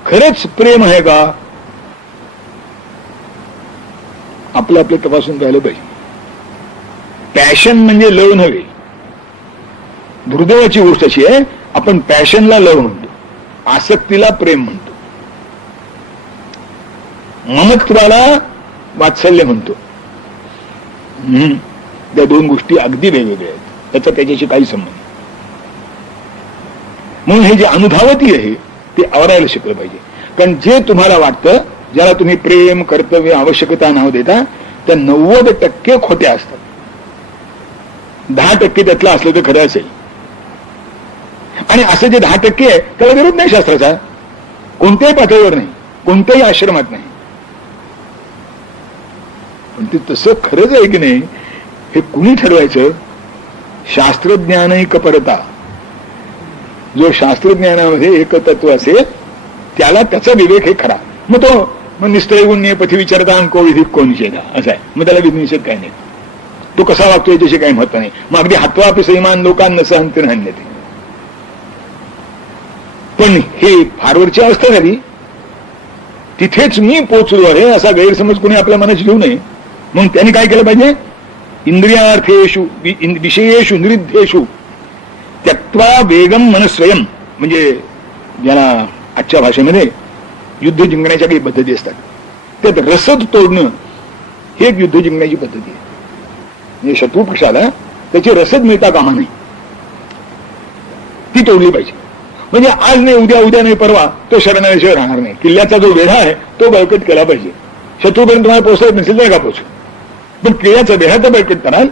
खरंच प्रेम आहे का? आपलं तपासून पाहिलं पाहिजे. पॅशन म्हणजे लव नव्हे. दुर्दैवाची गोष्ट अशी आहे, आपण पॅशनला लव म्हणतो, आसक्तीला प्रेम म्हणतो, ममत्वाला वात्सल्य म्हणतो. त्या दोन गोष्टी अगदी वेगवेगळ्या आहेत. त्याचा त्याच्याशी काही संबंध नाही. म्हणून हे जे अनुधावती आहे ते आवरायला शिकलं पाहिजे. कारण जे तुम्हाला वाटतं, ज्याला तुम्ही प्रेम, कर्तव्य, आवश्यकता नाव देता, त्या 90% खोट्या असतात. 10% त्यातलं असलं तर खरं असेल. आणि असं जे 10% आहे त्याला विरोध नाही शास्त्राचा, कोणत्याही पातळीवर नाही, कोणत्याही आश्रमात नाही. पण ते तसं खरंच आहे की नाही हे कुणी ठरवायचं? शास्त्रज्ञानैकपरता. जो शास्त्रज्ञानामध्ये एकतत्व असेल त्याला त्याचा विवेक हे खरा. मग तो निस्त्रय गुण्य पथी विचारता अंको विधिक कोण निषेधा असा आहे. मग त्याला विधिनिषेध काही नाही. तो कसा वागतो याच्याशी काही महत्व नाही. मग अगदी हातवापी सैमान लोकांना सहंती नाही ते. पण हे फारवरची अवस्था झाली, तिथेच मी पोचलो आहे असा गैरसमज कोणी आपल्या मनात घेऊ नये. म्हणून त्यांनी काय केलं पाहिजे? इंद्रियार्थेषु विषयेषु निरुद्धेषु त्यक्त्वा वेगम मनस्वयं. म्हणजे ज्याला आजच्या भाषेमध्ये युद्ध जिंकण्याच्या काही पद्धती असतात, त्यात रसद तोडणं ही एक युद्ध जिंकण्याची पद्धती आहे. म्हणजे शत्रू पक्षाला त्याची रसद मिळता कामा नाही, ती तोडली पाहिजे. म्हणजे आज नाही उद्या, उद्या नाही परवा तो शरणाशिवाय राहणार नाही. किल्ल्याचा जो वेढा आहे तो बळकट केला पाहिजे. शत्रूपर्यंत तुम्हाला पोहोचत नसेल तर का पोहोचू, पण किल्ल्याचा वेढा तर बळकट कराल.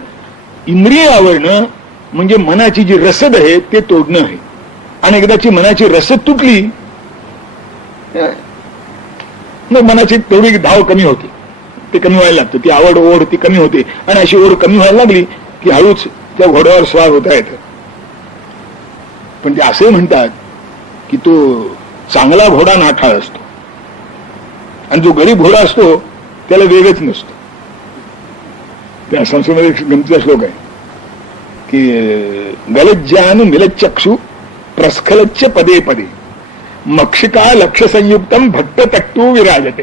इंद्रिय आवरणं म्हणजे मनाची जी रसद आहे ते तोडणं आहे. आणि एकदाची मनाची रसद तुटली मग मनाची तेवढी धाव कमी होते, ते कमी व्हायला लागतं. ती आवड ओढ ती कमी होते आणि अशी ओढ कमी व्हायला लागली की हळूच त्या घोड्यावर स्वार होता येतं. पण ते असे म्हणतात की तो चांगला घोडा नाठाळ असतो आणि जो गरीब घोडा असतो त्याला वेगच नसतो. त्या संस्कृतमध्ये गमतीचा श्लोक आहे की गलज्जान मिलचक्षु प्रस्खलच्च पदे पदे मक्षिका लक्ष संयुक्तम भट्ट तट्टू विराजते.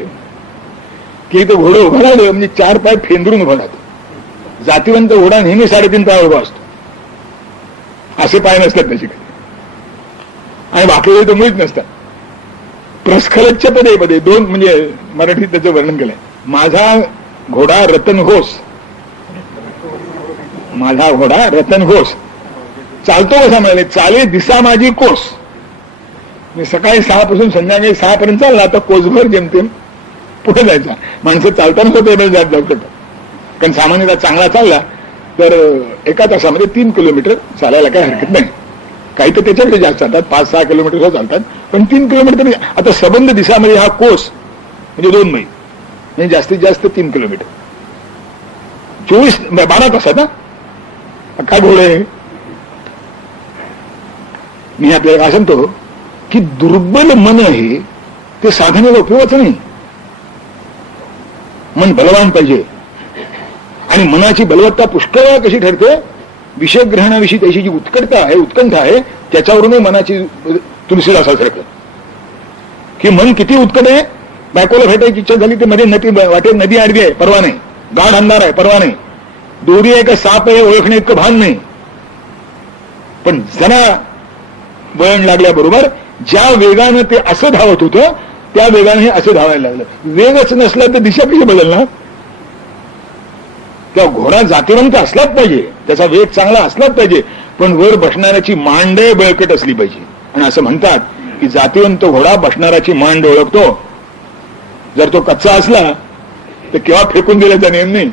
की तो घोडा उभा राहिलं म्हणजे 4 पाय फेंदरून उभा राहतो. जातीवंत घोडा नेहमी 3.5 पाय उभा असतो, असे पाय नसतात त्याच्याकडे आणि वाकलेले तर मुळीच नसतात. प्रस्खलच्च पदे पदे 2 म्हणजे मराठीत त्याचं वर्णन केलंय. माझा घोडा रतन घोष, माझा घोडा रतन घोष चालतो कसा म्हणाले, चाले दिसा माझी कोस. मी सकाळी 6 पासून संध्याकाळी 6 पर्यंत चालला, आता कोसभर जेमतेम पुढे जायचा. माणसं चालताना होते जात जाऊ शकतात, कारण सामान्यतः चांगला चालला तर 1 तासामध्ये 3 किलोमीटर चालायला काही हरकत नाही. काही तर त्याच्याकडे जास्त चालतात, 5-6 किलोमीटर चालतात, पण 3 किलोमीटर. आता सबंध दिसामध्ये हा कोस म्हणजे 2 मैल म्हणजे जास्तीत जास्त 3 किलोमीटर 12 तासात. ना काय घोडे. मी आपल्याला काय सांगतो की दुर्बल मन आहे ते साधनेला उपयोगाचं नाही. मन बलवान पाहिजे आणि मनाची बलवत्ता पुष्कळ कशी ठरते, विषयग्रहणाविषयी त्याची जी उत्कटता आहे, उत्कंठ आहे, त्याच्यावरूनही मनाची तुलसीदासासारखं की मन किती उत्कट आहे. बायकोला भेटायची इच्छा झाली ते मध्ये वाटेत नदी आडवी आहे, परवा नाही. गाढ अंधार आहे, परवा नाही. दोरी आहे का साप आहे ओळखणे इतकं भान नाही. पण जरा वळण लागल्याबरोबर ज्या वेगानं ते असं धावत होतं त्या वेगाने हे असं धावायला लागलं. वेगच नसला तर दिशा कशी बदलणार. त्या घोडा जातीवंत असलाच पाहिजे, त्याचा वेग चांगला असलाच पाहिजे, पण वर बसणाऱ्याची मांड बळकट असली पाहिजे. आणि असं म्हणतात की जातीवंत घोडा बसणाऱ्याची मांड ओळखतो. जर तो कच्चा असला तर केव्हा फेकून दिल्याचा नियम नाही.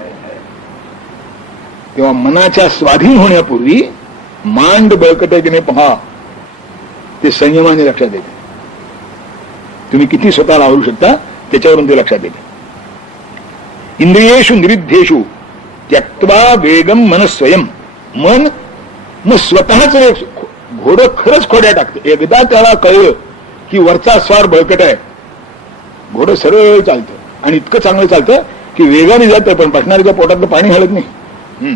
तेव्हा मनाच्या स्वाधीन होण्यापूर्वी मांड बळकट आहे की नाही पहा, ते संयमाने लक्षात येते. तुम्ही किती स्वतःला आवरू शकता त्याच्यावरून ते लक्षात येते. इंद्रियेषु निरुद्धेषु त्यक्त्वा वेगम मन स्वयं. मन मग स्वतःच घोडं खरंच खोड्या टाकतं. एकदा त्याला कळलं की वरचा स्वार बळकट आहे, घोडं सरळ चालतं आणि इतकं चांगलं चालतं की वेगाने जातं, पण बसणाऱ्याच्या पोटातलं पाणी हलत नाही.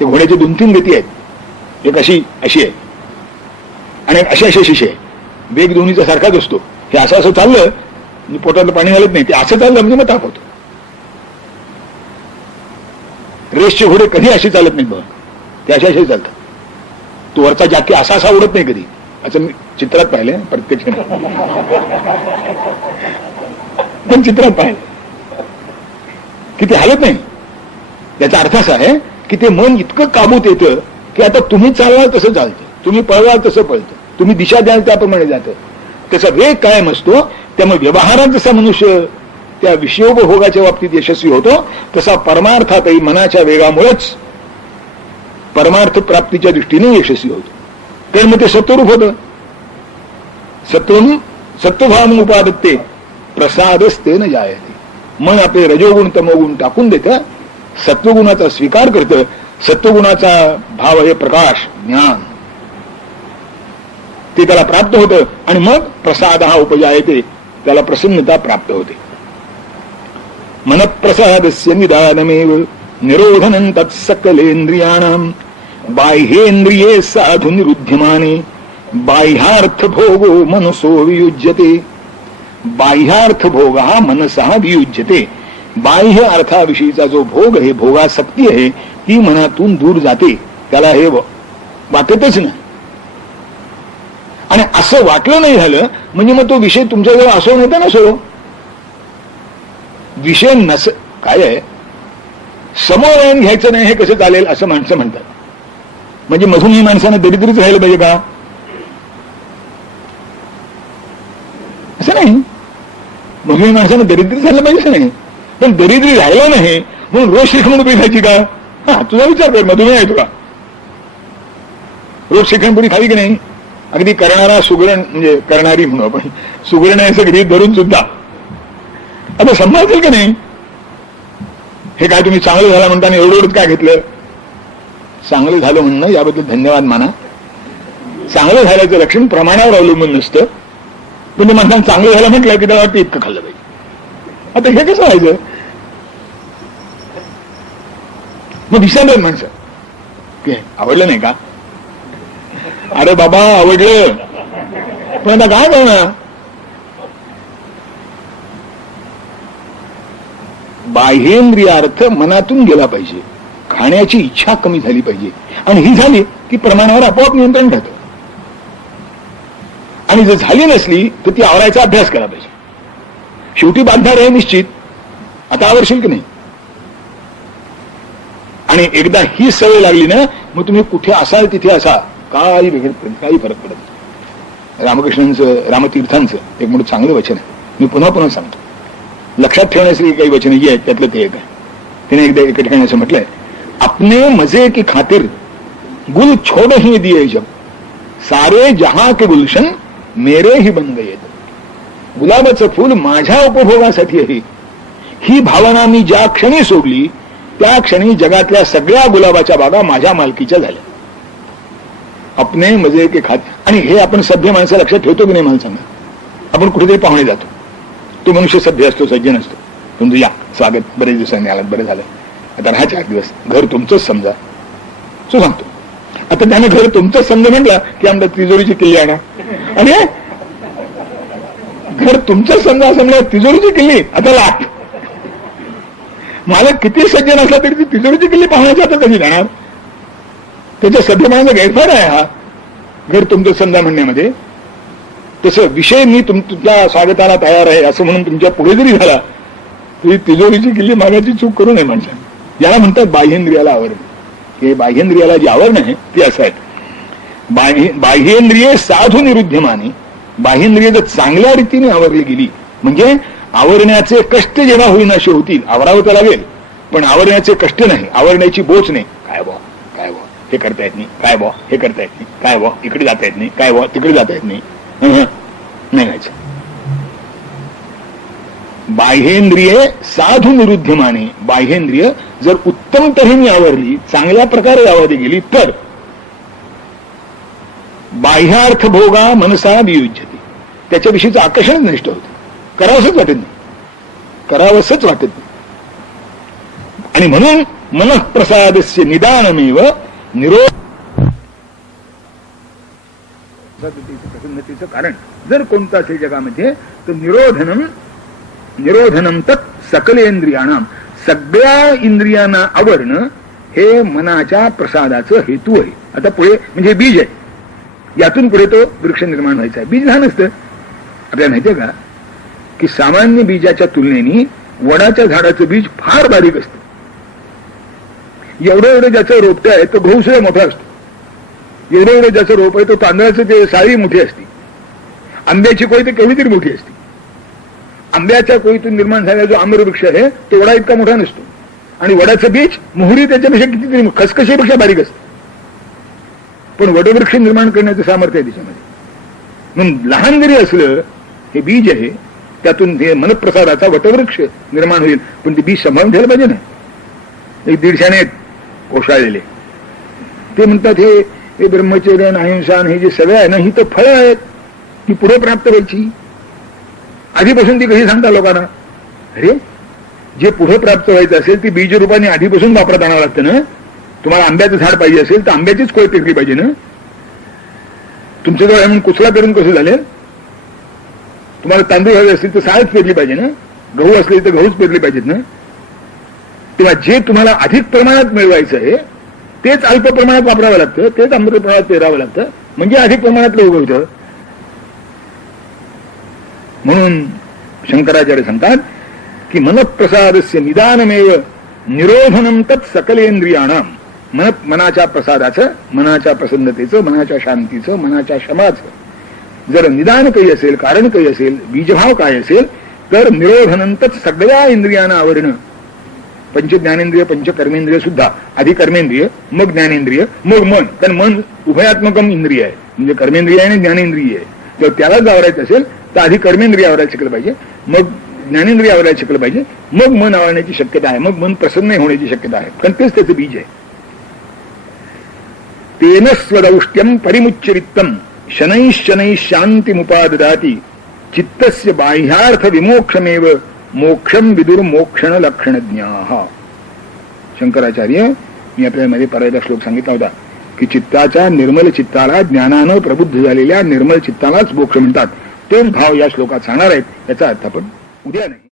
ते घोड्याची 2-3 गती आहेत. एक अशी आहे आणि अशी शिशी आहे. वेग दोन्हीचा सारखाच असतो. हे असं चाललं म्हणजे पोटातलं पाणी हलत नाही, ते असं चाललं म्हणजे मग ताप होतो. रेसचे घोडे कधी असे चालत नाहीत बघा, ते असे चालतात. तो वरचा जाकी असा उडत नाही कधी. असं मी चित्रात पाहिले, प्रत्यक्ष पण चित्रात पाहिले की ते हलत नाही. त्याचा अर्थ असा आहे की ते मन इतकं काबूत येतं की आता तुम्ही चालवाल तसं चालतं, तुम्ही पळवाल तसं पळतं, तुम्ही दिशा द्याल त्याप्रमाणे जातं. त्याचा वेग कायम असतो. त्यामुळे व्यवहारात जसा मनुष्य त्या विषयोपभोगाच्या बाबतीत यशस्वी होतो तसा परमार्थातही मनाच्या वेगामुळेच परमार्थ प्राप्तीच्या दृष्टीने यशस्वी होतो. तर मग ते सत्वरूप होतं. सत्वभाव उपादत्ते प्रसादस्ते न जायते. मन आपले रजोगुण तमोगुण टाकून देतं, सत्वगुणाचा स्वीकार करतं. सत्वगुणाचा भाव हे प्रकाश ज्ञान ते त्याला प्राप्त होतं आणि मग प्रसाद हा उपजायते, त्याला प्रसन्नता प्राप्त होते. मनप्रसादस्य निदानमेव निरोधनं तत्सकलेंद्रियाणां बाह्येंद्रिये साधु निरुध्यमाने बाह्यार्थ भोगो मनसो वियुज्यते. बाह्यार्थ भोग हा मनसा वियुज्यते. बाह्य अर्थाविषयीचा जो भोग आहे, भोगासक्ती आहे, ती मनातून दूर जाते. त्याला हे वाटतच नाही. आणि असं वाटलं नाही झालं म्हणजे मग तो विषय तुमच्याजवळ असो नाही तर नसो. विषय काय आहे, समवयन घ्यायचं नाही हे कसं चालेल असं माणसं म्हणतात. म्हणजे मधुमेही माणसानं दरिद्रीच राहिलं पाहिजे का? मग माणसानं दरिद्री झालं पाहिजे असं नाही, पण दरिद्री राहिला नाही म्हणून रोज श्रीखंड खायची का? हा, तुझा विचार कर, मधुमेह आहे तुला, रोज श्रीखंड खावी की नाही? अगदी करणारा सुगरण, म्हणजे करणारी म्हणून आपण सुगरण असं गृहीत धरून सुद्धा आता संभाळतील की नाही? हे काय तुम्ही चांगलं झालं म्हणताना एवढं काय घेतलं? चांगलं झालं म्हणणं याबद्दल धन्यवाद माना. चांगलं झाल्याचं लक्षण प्रमाणावर अवलंबून नसतं, पण ते माणसानं चांगलं झालं म्हटलं की त्याला वाटतं इतकं खाल्लं पाहिजे. आता हे कसं व्हायचं? मग विसरणार माणसं की आवडलं नाही का? अरे बाबा आवडलं, पण आता काय करणार? बाह्येंद्रियार्थ मनातून गेला पाहिजे, खाण्याची इच्छा कमी झाली पाहिजे, आणि ही झाली की प्रमाणावर आपोआप नियंत्रण राहतं. आणि जर झाली नसली तर ती आवरायचा अभ्यास केला पाहिजे. शेवटी बांधणार आहे निश्चित, आता आवरशील की नाही? आणि एकदा ही सवय लागली ना, मग तुम्ही कुठे असाल तिथे असा, काही काही फरक पडत नाही. रामकृष्णांचं, रामतीर्थांचं एक मोठं चांगलं वचन आहे, मी पुन्हा पुन्हा सांगतो. लक्षात ठेवण्यासाठी काही वचन ही आहेत, त्यातलं ते एक आहे. त्याने एकदा एका ठिकाणी असं म्हटलंय, अपने मजे की खातिर गुल छोड़ ही दिए जब, सारे जहां के गुलशन मेरे ही बन गए. गुलाबाचं फूल माझ्या उपभोगासाठी आहे, ही भावना मी ज्या क्षणी सोडली त्या क्षणी जगातल्या सगळ्या गुलाबाच्या बागा माझ्या मालकीच्या झाल्या. अपने मजे के खातिर. आणि हे आपण सभ्य माणसं लक्षात ठेवतो की नाही मला सांगा? आपण कुठेतरी पाहुणे जातो, तो मनुष्य सभ्य असतो, सज्जन असतो, तुमचं या स्वागत, बरेच दिवसांनी आलात, बरं झालं, आता राहा 4 दिवस, घर तुमचंच समजा, तो सांगतो. आता त्याने घर तुमचंच समजा म्हटलं की आमच्या तिजोरीची किल्ली आणा. आणि घर तुमचंच समजा असं म्हणलं, तिजोरीची किल्ली आता लाट. मला किती सज्जन असला तरी ती तिजोरीची किल्ली पाहुण्याच्या आता कधी जाणार? त्याच्या सभ्य मानाचा गैरफार आहे हा, घर तुमचं समजा म्हणण्यामध्ये. तसं विषय मी तुमच्या स्वागताला तयार आहे असं म्हणून तुमच्या पुढे जरी झाला तरी तिजोरीची किल्ली मागायची चूक करू नये माणसाने. याला म्हणतात बाह्येंद्रियाला आवरण. हे बाह्येंद्रियाला जे आवरण आहे ते असं आहे, बाह्येंद्रिये साधू निरुद्धमाने. बाह्येंद्रिय जर चांगल्या रीतीने आवरली गेली, म्हणजे आवरण्याचे कष्ट जेव्हा होईनाशे होतील, आवरावं तर लागेल पण आवरण्याचे कष्ट नाही, आवरण्याची बोच नाही. काय बॉ, काय बॉ, हे करता येत नाही, काय बॉ, हे करता येत नाही, काय बॉ, इकडे जाता येत नाही, काय बॉ, तिकडे जाता येत नाही, नाही व्हायचं. बाह्येंद्रिये साधू निरुद्धमाने. बाह्येंद्रिय जर उत्तम तऱ्हेने आवरली, चांगल्या प्रकारे आवरली गेली तर बाह्यार्थ भोगा मनसा वियुज्यते. त्याच्याविषयीचं आकर्षणच नष्ट होते, करावंसच वाटत नाही, करावंसच वाटत नाही. आणि म्हणून मनःप्रसादस्य निदानमेव निरोध प्रसन्नतेचं कारण जर कोणतं असेल जगामध्ये तर निरोधनम तत् सकलेंद्रियाणाम. सगळ्या इंद्रियांना आवरणं हे मनाच्या प्रसादाचं हेतू आहे. आता पुढे म्हणजे बीज आहे, यातून पुढे तो वृक्ष निर्माण व्हायचा आहे. बीज लहान असतं. आपल्याला माहितीये का की सामान्य बीजाच्या तुलनेने वडाच्या झाडाचं बीज फार बारीक असतं. एवढं ज्याचं रोपटं आहे तो गहू सुद्धा मोठा असतो. एवढं ज्याचं रोप आहे तो तांदळाचं ते साळी मोठी असते. आंब्याची कोई तर केवढी तरी मोठी असते. आंब्याच्या कोईतून निर्माण झालेला जो आम्रवृक्ष आहे तो वडा इतका मोठा नसतो, आणि वडाचं बीज मोहरी त्याच्यापेक्षा कितीतरी खसखशीपेक्षा बारीक असतं. पण वटवृक्ष निर्माण करण्याचं सामर्थ्य आहे त्याच्यामध्ये. म्हणून लहान जरी असलं हे बीज आहे, त्यातून हे मनप्रसादाचा वटवृक्ष निर्माण होईल. पण ते बीज सांभाळून ठेवलं पाहिजे ना. 150 कोशाळलेले ते म्हणतात हे ब्रह्मचर्य अहिंसा हे जे सगळं आहे ना, ही तर फळं आहेत, ती पुढे प्राप्त व्हायची. आधीपासून ती कशी सांगता लोकांना? अरे जे पुढे प्राप्त व्हायचं असेल ती बीज रूपाने आधीपासून वापरत आणावं लागतं ना. तुम्हाला आंब्याचं झाड पाहिजे असेल तर आंब्याचीच कोय पेरली पाहिजे ना. तुमच्याजवळ म्हणून कुचला पेरून कसे झाले? तुम्हाला तांदूळ हवे असतील तर साळच पेरली पाहिजे ना. गहू असले तर गहूच पेरले पाहिजेत ना. तेव्हा जे तुम्हाला अधिक प्रमाणात मिळवायचं आहे तेच अल्प प्रमाणात वापरावं लागतं, तेच अमृत प्रमाणात पेरावं लागतं, म्हणजे अधिक प्रमाणातलं उगवतं. म्हणून शंकराचार्य सांगतात की मनःप्रसादस्य निदानमेव निरोधनम तत् सकलेंद्रियाणाम. मनाच्या प्रसादाचं, मनाच्या प्रसन्नतेचं, मनाच्या शांतीचं, मनाच्या क्षमाचं जर निदान काही असेल, कारण काही असेल, बीजभाव काय असेल तर निरोधनंतर सगळ्या इंद्रियांना आवरणं, पंच ज्ञानेंद्रिय पंच कर्मेंद्रिय सुद्धा, आधी कर्मेंद्रिय मग ज्ञानेंद्रिय मग मन, कारण मन उभयात्मकम इंद्रिय आहे, म्हणजे कर्मेंद्रिय आणि ज्ञानेंद्रिय आहे. जर त्यालाच आवरायचं असेल तर आधी कर्मेंद्रिय आवरायला शिकलं पाहिजे, मग ज्ञानेंद्रिय आवरायला शिकलं पाहिजे, मग मन आवरण्याची शक्यता आहे, मग मन प्रसन्न होण्याची शक्यता आहे, कारण तेच त्याचं बीज आहे. तेन स्वदौष्ट्यम परिमुच्यवित्तम शनैः शनैः शांतिमुपाददाति चित्तस्य बाह्यार्थ विमोक्षमेव मोक्षम विदुर मोक्षण लक्षणज्ञाः. शंकराचार्य मी आपल्यामध्ये परवाचा श्लोक सांगितला होता की चित्ताच्या निर्मल चित्ताला, ज्ञानानं प्रबुद्ध झालेल्या निर्मल चित्तालाच मोक्ष म्हणतात. तोच भाव या श्लोकात सांगणार आहेत. याचा अर्थ आपण उद्या नाही